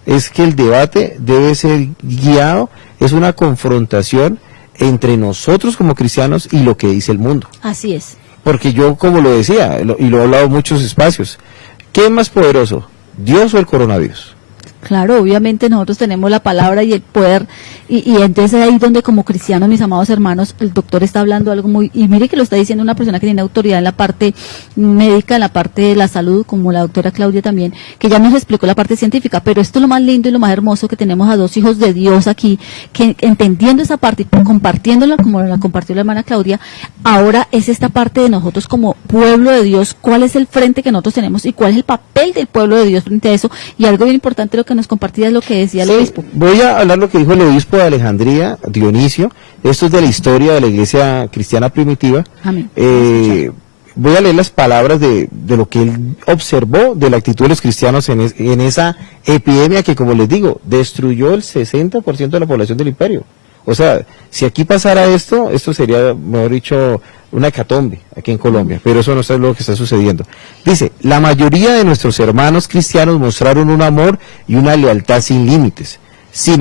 es que el debate debe ser guiado, es una confrontación entre nosotros como cristianos y lo que dice el mundo. Así es. Porque yo, como lo decía, y lo he hablado en muchos espacios, ¿qué es más poderoso, Dios o el coronavirus? Claro, obviamente nosotros tenemos la palabra y el poder, y entonces ahí donde como cristianos, mis amados hermanos, el doctor está hablando algo y mire que lo está diciendo una persona que tiene autoridad en la parte médica, en la parte de la salud, como la doctora Claudia también, que ya nos explicó la parte científica, pero esto es lo más lindo y lo más hermoso, que tenemos a dos hijos de Dios aquí, que entendiendo esa parte y compartiéndola como la compartió la hermana Claudia, ahora es esta parte de nosotros como pueblo de Dios, cuál es el frente que nosotros tenemos y cuál es el papel del pueblo de Dios frente a eso, y algo bien importante lo que nos compartía es lo que decía el obispo. Voy a hablar lo que dijo el obispo de Alejandría, Dionisio. Esto es de la historia de la iglesia cristiana primitiva. Amén. Voy a leer las palabras de lo que él observó de la actitud de los cristianos en esa epidemia que, como les digo, destruyó el 60% de la población del imperio. O sea, si aquí pasara esto sería, mejor dicho, una hecatombe aquí en Colombia, pero eso no es lo que está sucediendo. Dice, la mayoría de nuestros hermanos cristianos mostraron un amor y una lealtad sin límites, sin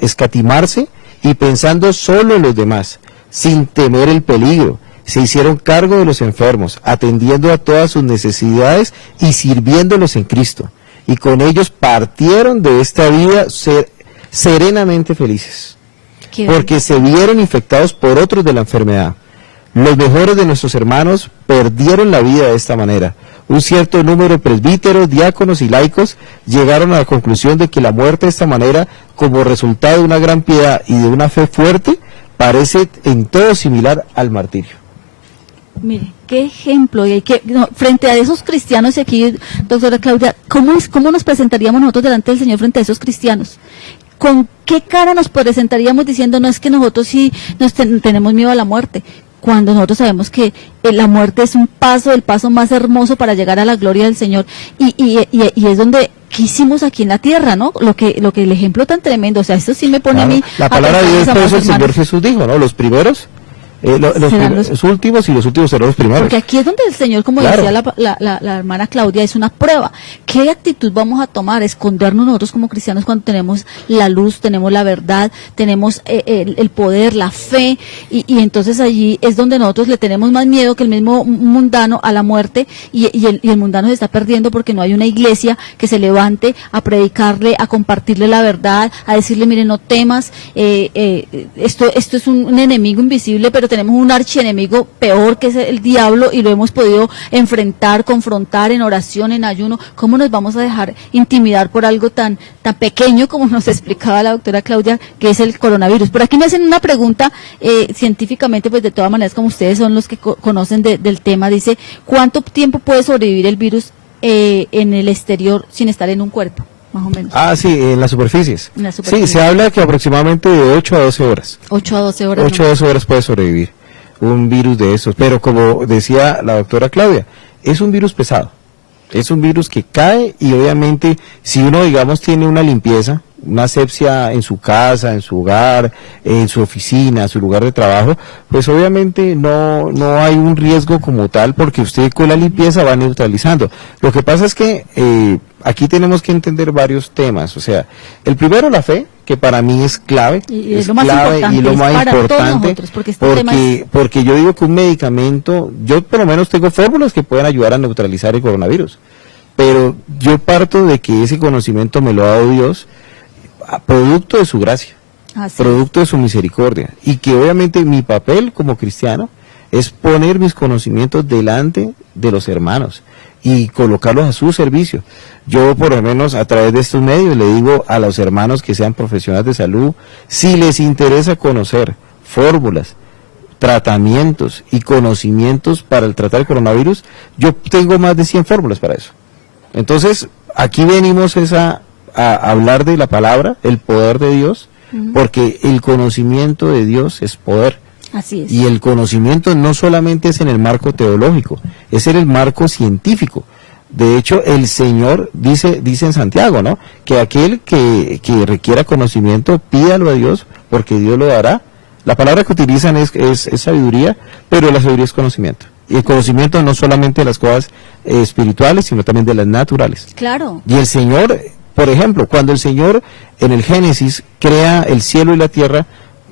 escatimarse y pensando solo en los demás, sin temer el peligro. Se hicieron cargo de los enfermos, atendiendo a todas sus necesidades y sirviéndolos en Cristo. Y con ellos partieron de esta vida serenamente felices, porque se vieron infectados por otros de la enfermedad. Los mejores de nuestros hermanos perdieron la vida de esta manera. Un cierto número de presbíteros, diáconos y laicos llegaron a la conclusión de que la muerte de esta manera, como resultado de una gran piedad y de una fe fuerte, parece en todo similar al martirio. Mire, qué ejemplo, y frente a esos cristianos, y aquí, doctora Claudia, ¿cómo nos presentaríamos nosotros delante del Señor frente a esos cristianos? ¿Con qué cara nos presentaríamos diciendo, no es que nosotros sí tenemos miedo a la muerte? Cuando nosotros sabemos que la muerte es el paso más hermoso para llegar a la gloria del Señor, y es donde quisimos aquí en la tierra, ¿no? Lo que el ejemplo tan tremendo, o sea, esto sí me pone a mí. La palabra de Dios, por eso el Señor Jesús dijo, ¿no? Los primeros, los últimos, y los últimos serán los primeros. Porque aquí es donde el Señor, como decía la hermana Claudia, es una prueba. ¿Qué actitud vamos a tomar? Escondernos nosotros como cristianos cuando tenemos la luz, tenemos la verdad, tenemos el poder, la fe, y entonces allí es donde nosotros le tenemos más miedo que el mismo mundano a la muerte, y el mundano se está perdiendo porque no hay una iglesia que se levante a predicarle, a compartirle la verdad, a decirle, mire, no temas, esto es un enemigo invisible, pero tenemos un archienemigo peor, que es el diablo, y lo hemos podido enfrentar, confrontar en oración, en ayuno. ¿Cómo nos vamos a dejar intimidar por algo tan pequeño como nos explicaba la doctora Claudia, que es el coronavirus? Por aquí me hacen una pregunta científicamente, pues de todas maneras, como ustedes son los que conocen del tema, dice, ¿cuánto tiempo puede sobrevivir el virus en el exterior sin estar en un cuerpo? Más o menos. Sí, en las superficies. Sí, se habla que aproximadamente de 8 a 12 horas. 8 a 12 horas. 8 a 12 horas puede sobrevivir un virus de esos. Pero como decía la doctora Claudia, es un virus pesado. Es un virus que cae, y obviamente si uno, digamos, tiene una limpieza, una asepsia en su casa, en su hogar, en su oficina, su lugar de trabajo, pues obviamente no hay un riesgo como tal, porque usted con la limpieza va neutralizando. Lo que pasa es que aquí tenemos que entender varios temas. O sea, el primero, la fe, que para mí es clave, es lo más importante, y lo más importante, nosotros, porque yo digo que un medicamento, yo por lo menos tengo fórmulas que pueden ayudar a neutralizar el coronavirus, pero yo parto de que ese conocimiento me lo ha dado Dios, producto de su gracia, Así producto de su misericordia, y que obviamente mi papel como cristiano es poner mis conocimientos delante de los hermanos y colocarlos a su servicio. Yo, por lo menos, a través de estos medios, le digo a los hermanos que sean profesionales de salud, si les interesa conocer fórmulas, tratamientos y conocimientos para el tratar el coronavirus, yo tengo más de 100 fórmulas para eso. Entonces, aquí venimos a hablar de la palabra, el poder de Dios, porque el conocimiento de Dios es poder. Así es. Y el conocimiento no solamente es en el marco teológico, es en el marco científico. De hecho, el Señor dice en Santiago, ¿no?, que aquel que requiera conocimiento, pídalo a Dios, porque Dios lo dará. La palabra que utilizan es sabiduría, pero la sabiduría es conocimiento. Y el conocimiento no solamente de las cosas espirituales, sino también de las naturales. Claro. Y el Señor, por ejemplo, cuando el Señor en el Génesis crea el cielo y la tierra,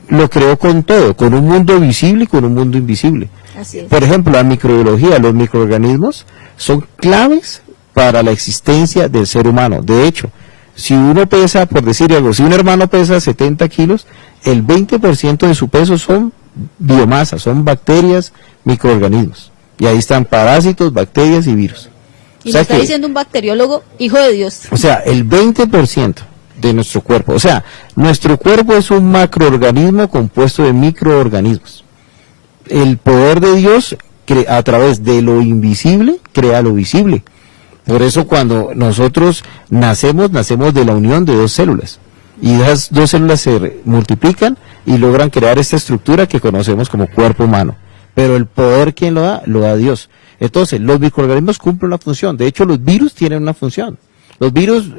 lo creó con todo, con un mundo visible y con un mundo invisible. Así es. Por ejemplo, la microbiología, los microorganismos son claves para la existencia del ser humano. De hecho, si uno pesa, por decir algo, si un hermano pesa 70 kilos, el 20% de su peso son biomasa, son bacterias, microorganismos. Y ahí están parásitos, bacterias y virus. Y lo está diciendo un bacteriólogo, hijo de Dios. O sea, el 20% de nuestro cuerpo. O sea, nuestro cuerpo es un macroorganismo compuesto de microorganismos. El poder de Dios, a través de lo invisible, crea lo visible. Por eso cuando nosotros nacemos de la unión de dos células. Y esas dos células se multiplican y logran crear esta estructura que conocemos como cuerpo humano. Pero el poder, ¿quién lo da Dios. Entonces, los microorganismos cumplen una función. De hecho, los virus tienen una función. Los virus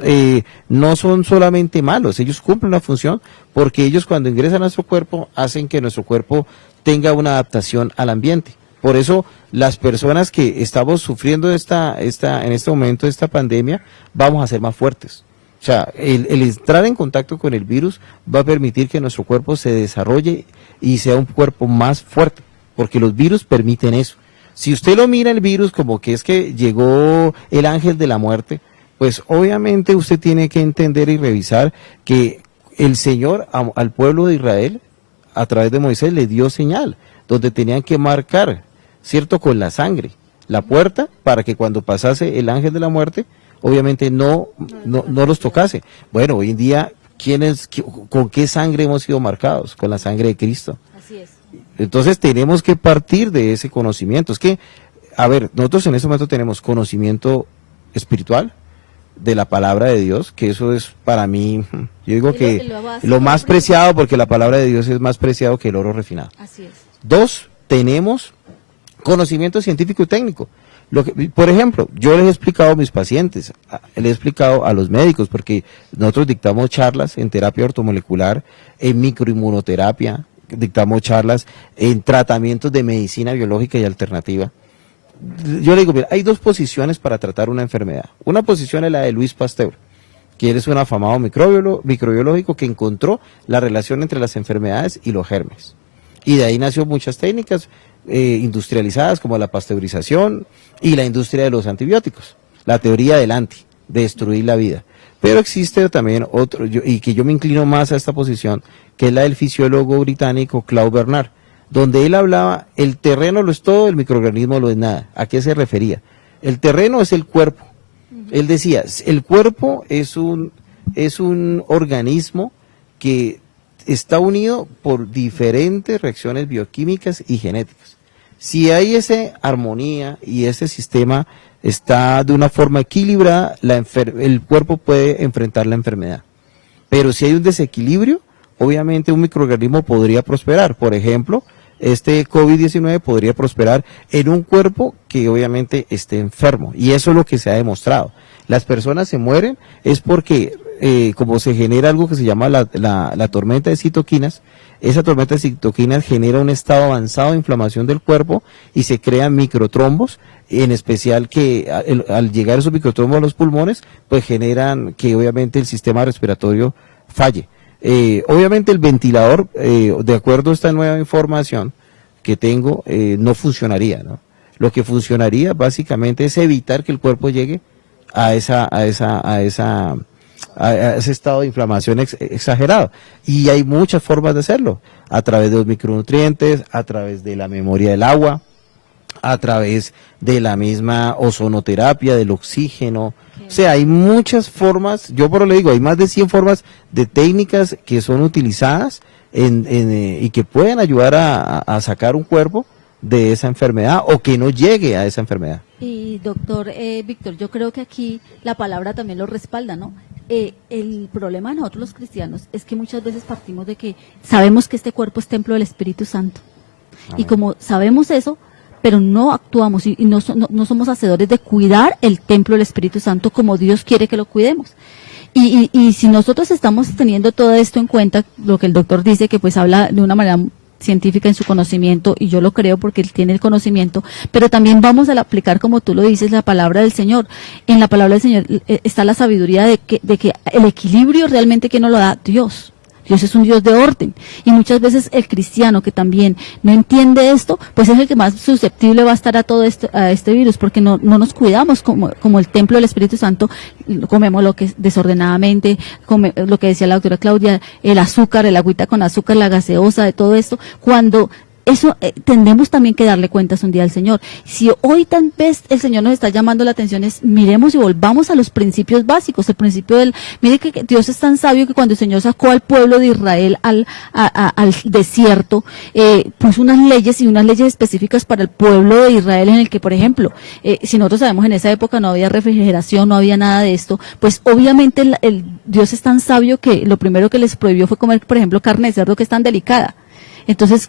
no son solamente malos, ellos cumplen una función porque ellos cuando ingresan a nuestro cuerpo hacen que nuestro cuerpo tenga una adaptación al ambiente. Por eso las personas que estamos sufriendo en este momento de esta pandemia vamos a ser más fuertes. O sea, el entrar en contacto con el virus va a permitir que nuestro cuerpo se desarrolle y sea un cuerpo más fuerte, porque los virus permiten eso. Si usted lo mira el virus como que es que llegó el ángel de la muerte, pues obviamente usted tiene que entender y revisar que el Señor al pueblo de Israel, a través de Moisés, le dio señal, donde tenían que marcar, ¿cierto?, con la sangre, la puerta, para que cuando pasase el ángel de la muerte, obviamente no los tocase. Bueno, hoy en día, ¿con qué sangre hemos sido marcados? Con la sangre de Cristo. Así es. Entonces tenemos que partir de ese conocimiento. Es que, a ver, nosotros en este momento tenemos conocimiento espiritual de la palabra de Dios, que eso es para mí, yo digo que lo más preciado, porque la palabra de Dios es más preciado que el oro refinado. Así es. 2, tenemos conocimiento científico y técnico. Por ejemplo, yo les he explicado a mis pacientes, les he explicado a los médicos, porque nosotros dictamos charlas en terapia ortomolecular, en microinmunoterapia, dictamos charlas en tratamientos de medicina biológica y alternativa. Yo le digo, mira, hay dos posiciones para tratar una enfermedad. Una posición es la de Luis Pasteur, que él es un afamado microbiológico que encontró la relación entre las enfermedades y los gérmenes. Y de ahí nació muchas técnicas industrializadas como la pasteurización y la industria de los antibióticos, la teoría del anti, de destruir la vida. Pero existe también otro, y que yo me inclino más a esta posición, que es la del fisiólogo británico Claude Bernard, donde él hablaba, el terreno lo es todo, el microorganismo lo es nada. ¿A qué se refería? El terreno es el cuerpo. Él decía, el cuerpo es un organismo que está unido por diferentes reacciones bioquímicas y genéticas. Si hay esa armonía y ese sistema está de una forma equilibrada, el cuerpo puede enfrentar la enfermedad. Pero si hay un desequilibrio, obviamente un microorganismo podría prosperar. Por ejemplo, este COVID-19 podría prosperar en un cuerpo que obviamente esté enfermo. Y eso es lo que se ha demostrado. Las personas se mueren es porque como se genera algo que se llama la tormenta de citoquinas, esa tormenta de citoquinas genera un estado avanzado de inflamación del cuerpo y se crean microtrombos, en especial que al llegar esos microtrombos a los pulmones, pues generan que obviamente el sistema respiratorio falle. Obviamente el ventilador, de acuerdo a esta nueva información que tengo, no funcionaría, ¿no? Lo que funcionaría básicamente es evitar que el cuerpo llegue a esa a ese estado de inflamación exagerado. Y hay muchas formas de hacerlo, a través de los micronutrientes, a través de la memoria del agua, a través de la misma ozonoterapia, del oxígeno. O sea, hay muchas formas, yo por lo le digo, hay más de 100 formas de técnicas que son utilizadas y que pueden ayudar a sacar un cuerpo de esa enfermedad o que no llegue a esa enfermedad. Y doctor Víctor, yo creo que aquí la palabra también lo respalda, ¿no? El problema de nosotros los cristianos es que muchas veces partimos de que sabemos que este cuerpo es templo del Espíritu Santo. Amén. Y como sabemos eso, pero no actuamos y no somos hacedores de cuidar el templo del Espíritu Santo como Dios quiere que lo cuidemos. Y si nosotros estamos teniendo todo esto en cuenta, lo que el doctor dice, que pues habla de una manera científica en su conocimiento, y yo lo creo porque él tiene el conocimiento, pero también vamos a aplicar, como tú lo dices, la palabra del Señor. En la palabra del Señor está la sabiduría de que el equilibrio realmente que nos lo da Dios. Dios es un Dios de orden, y muchas veces el cristiano que también no entiende esto, pues es el que más susceptible va a estar a todo esto, a este virus, porque no nos cuidamos como el templo del Espíritu Santo, comemos lo que es desordenadamente, lo que decía la doctora Claudia, el azúcar, el agüita con azúcar, la gaseosa, de todo esto, cuando eso tendemos también que darle cuentas un día al Señor. Si hoy tal vez el Señor nos está llamando la atención, es miremos y volvamos a los principios básicos, el principio mire que Dios es tan sabio que cuando el Señor sacó al pueblo de Israel al desierto, puso unas leyes específicas para el pueblo de Israel, en el que, por ejemplo, si nosotros sabemos en esa época no había refrigeración, no había nada de esto, pues obviamente el Dios es tan sabio que lo primero que les prohibió fue comer, por ejemplo, carne de cerdo, que es tan delicada. Entonces,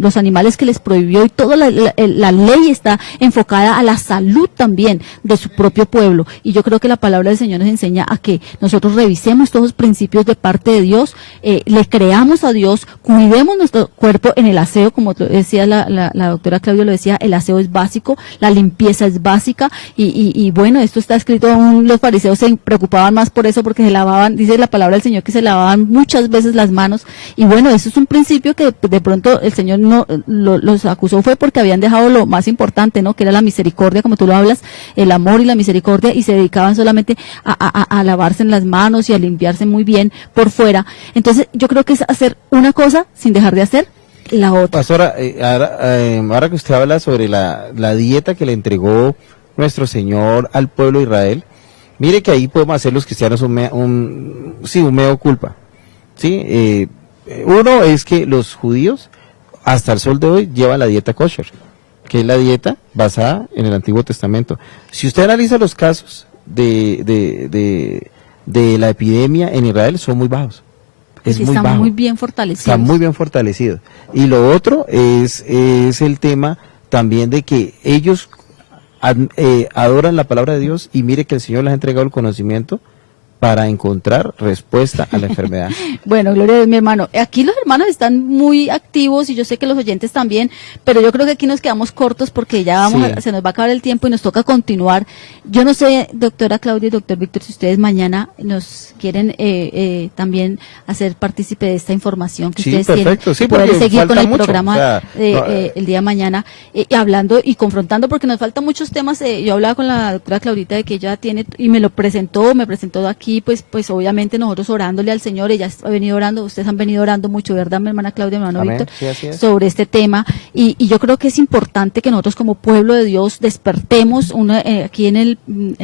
los animales que les prohibió, y toda la ley está enfocada a la salud también de su propio pueblo. Y yo creo que la palabra del Señor nos enseña a que nosotros revisemos todos los principios de parte de Dios, le creamos a Dios, cuidemos nuestro cuerpo en el aseo, como decía la doctora Claudia, lo decía, el aseo es básico, la limpieza es básica, y bueno, esto está escrito, aún los fariseos se preocupaban más por eso, porque se lavaban, dice la palabra del Señor, que se lavaban muchas veces las manos, y bueno, eso es un principio que de pronto el Señor los acusó, fue porque habían dejado lo más importante, ¿no? Que era la misericordia, como tú lo hablas, el amor y la misericordia, y se dedicaban solamente a lavarse en las manos y a limpiarse muy bien por fuera. Entonces, yo creo que es hacer una cosa sin dejar de hacer la otra. Pastora, ahora que usted habla sobre la dieta que le entregó nuestro Señor al pueblo de Israel, mire que ahí podemos hacer los cristianos un mea culpa, ¿sí? Uno es que los judíos hasta el sol de hoy llevan la dieta kosher, que es la dieta basada en el Antiguo Testamento. Si usted analiza los casos de la epidemia en Israel, son muy bajos. Es muy bajo. Muy bien fortalecidos. Está muy bien fortalecido. Y lo otro es el tema también de que ellos adoran la palabra de Dios, y mire que el Señor les ha entregado el conocimiento para encontrar respuesta a la enfermedad. Bueno, gloria a Dios, mi hermano. Aquí los hermanos están muy activos, y yo sé que los oyentes también, pero yo creo que aquí nos quedamos cortos porque ya se nos va a acabar el tiempo y nos toca continuar. Yo no sé, doctora Claudia y doctor Víctor, si ustedes mañana nos quieren también hacer partícipe de esta información que ustedes perfecto. tienen, poder seguir con el mucho, programa el día de mañana, hablando y confrontando, porque nos faltan muchos temas. Yo hablaba con la doctora Claudita de que ella tiene, y me presentó aquí, pues obviamente nosotros orándole al Señor. Ella ha venido orando, ustedes han venido orando mucho, ¿verdad, mi hermana Claudia, mi hermano Amén. Víctor? Sí, así es. Sobre este tema, y yo creo que es importante que nosotros como pueblo de Dios despertemos. Aquí en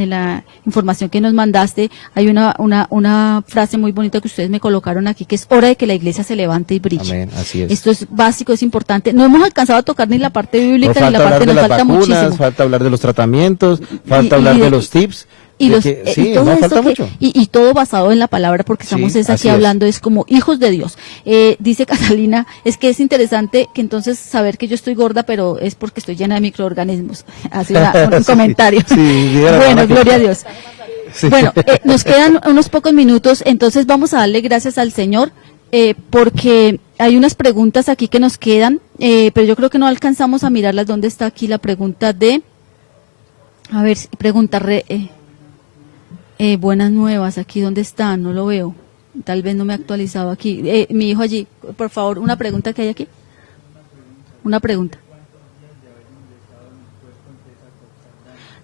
la información que nos mandaste hay una frase muy bonita que ustedes me colocaron aquí, que es hora de que la iglesia se levante y brille. Amén, así es. Esto es básico, es importante. No hemos alcanzado a tocar ni la parte bíblica ni la parte, nos falta muchísimo. Falta hablar de los tratamientos, falta hablar de los tips. Y, todo falta mucho. Y todo basado en la palabra, porque estamos aquí hablando es como hijos de Dios. Dice Catalina, es que es interesante que entonces saber que yo estoy gorda, pero es porque estoy llena de microorganismos. Hace un comentario. Bueno, gloria a Dios. Sí. Bueno, nos quedan unos pocos minutos, entonces vamos a darle gracias al Señor, porque hay unas preguntas aquí que nos quedan, pero yo creo que no alcanzamos a mirarlas. ¿Dónde está aquí la pregunta de? A ver, buenas nuevas, aquí dónde está, no lo veo, tal vez no me he actualizado aquí. Mi hijo allí, por favor, una pregunta que hay aquí. Una pregunta.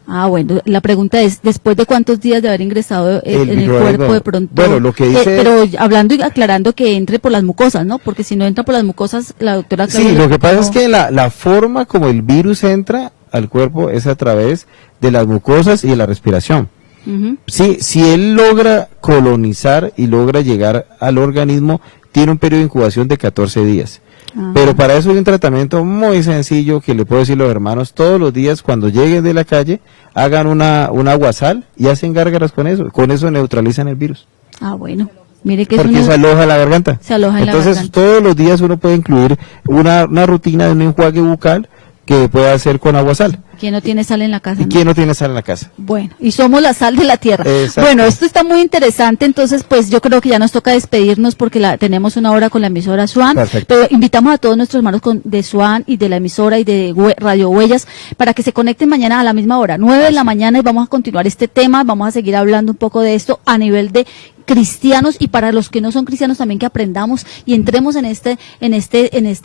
Bueno, la pregunta es, ¿después de cuántos días de haber ingresado en el cuerpo de pronto? Bueno, lo que dice... pero hablando y aclarando que entre por las mucosas, ¿no? Porque si no entra por las mucosas, la doctora... Sí, lo que pasa es que la forma como el virus entra al cuerpo es a través de las mucosas y de la respiración. Sí, si él logra colonizar y logra llegar al organismo, tiene un periodo de incubación de 14 días. Pero para eso hay un tratamiento muy sencillo que le puedo decir a los hermanos, todos los días cuando lleguen de la calle, hagan una aguasal y hacen gárgaras con eso neutralizan el virus. Bueno, mire que porque se aloja la garganta. Se aloja en la garganta. Entonces todos los días uno puede incluir una rutina de un enjuague bucal que pueda hacer con aguasal. ¿Quién no tiene sal en la casa? ¿Y quién no tiene sal en la casa? Bueno, y somos la sal de la tierra. Exacto. Bueno, esto está muy interesante, entonces pues yo creo que ya nos toca despedirnos porque tenemos una hora con la emisora Swan. Perfecto. Pero invitamos a todos nuestros hermanos de Swan y de la emisora y de Radio Huellas para que se conecten mañana a la misma hora, 9 de la mañana, y vamos a continuar este tema, vamos a seguir hablando un poco de esto a nivel de cristianos, y para los que no son cristianos también que aprendamos y entremos en esta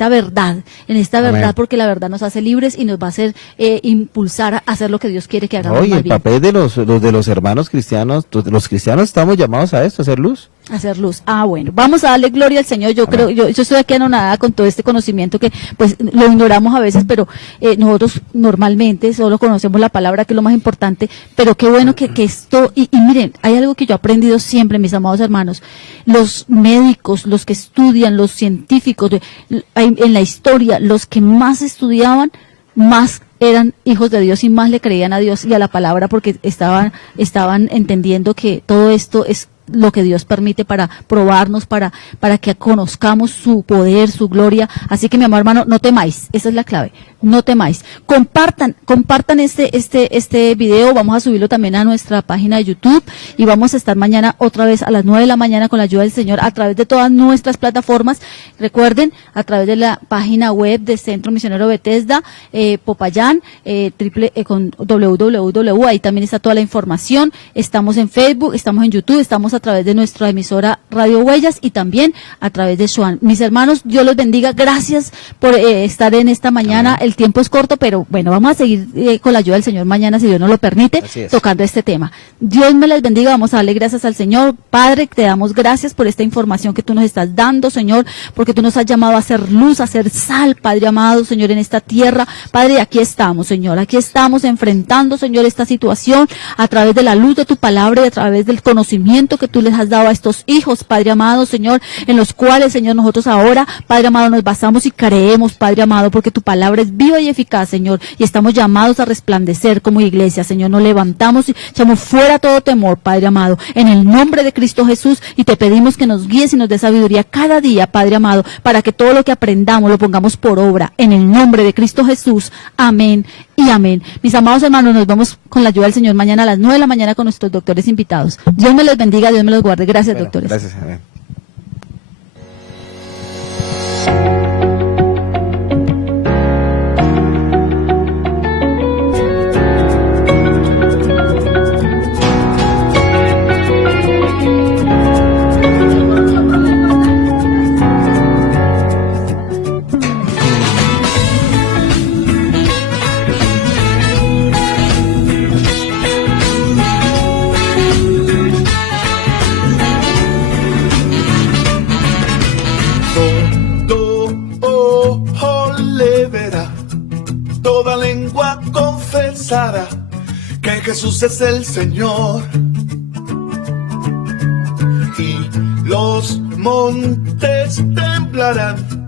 verdad, Amén. porque la verdad nos hace libres y nos va a hacer impulsar a hacer lo que Dios quiere que hagamos. Oye, más el bien. papel de los hermanos cristianos, los cristianos estamos llamados a esto, a hacer luz. Hacer luz. Bueno, vamos a darle gloria al Señor. Yo creo, yo estoy aquí anonadada con todo este conocimiento que pues lo ignoramos a veces, pero nosotros normalmente solo conocemos la palabra, que es lo más importante, pero qué bueno que esto, y miren, hay algo que yo he aprendido siempre, mis amados hermanos, los médicos, los que estudian, los científicos, en la historia, los que más estudiaban, más eran hijos de Dios y más le creían a Dios y a la palabra, porque estaban entendiendo que todo esto es lo que Dios permite para probarnos, para que conozcamos su poder, su gloria. Así que, mi amor hermano, no temáis, esa es la clave, no temáis. Compartan este video, vamos a subirlo también a nuestra página de YouTube y vamos a estar mañana otra vez a las 9 de la mañana con la ayuda del Señor a través de todas nuestras plataformas. Recuerden, a través de la página web de Centro Misionero Bethesda, Popayán, con www, ahí también está toda la información. Estamos en Facebook, estamos en YouTube, estamos a través de nuestra emisora Radio Huellas y también a través de Swan. Mis hermanos, Dios los bendiga, gracias por estar en esta mañana. El tiempo es corto, pero bueno, vamos a seguir con la ayuda del Señor mañana, si Dios nos lo permite, tocando este tema. Dios me les bendiga, vamos a darle gracias al Señor. Padre, te damos gracias por esta información que tú nos estás dando, Señor, porque tú nos has llamado a hacer luz, a hacer sal, Padre amado, Señor, en esta tierra. Padre, aquí estamos, Señor, aquí estamos enfrentando, Señor, esta situación a través de la luz de tu palabra y a través del conocimiento que tú les has dado a estos hijos, Padre amado, Señor, en los cuales, Señor, nosotros ahora, Padre amado, nos basamos y creemos, Padre amado, porque tu palabra es viva y eficaz, Señor, y estamos llamados a resplandecer como iglesia, Señor. Nos levantamos y echamos fuera todo temor, Padre amado, en el nombre de Cristo Jesús, y te pedimos que nos guíes y nos des sabiduría cada día, Padre amado, para que todo lo que aprendamos lo pongamos por obra, en el nombre de Cristo Jesús. Amén y amén. Mis amados hermanos, nos vemos con la ayuda del Señor mañana a las 9 de la mañana con nuestros doctores invitados. Dios me les bendiga, Dios me los guarde. Gracias, doctores. Gracias, amén. Toda lengua confesará que Jesús es el Señor, y los montes temblarán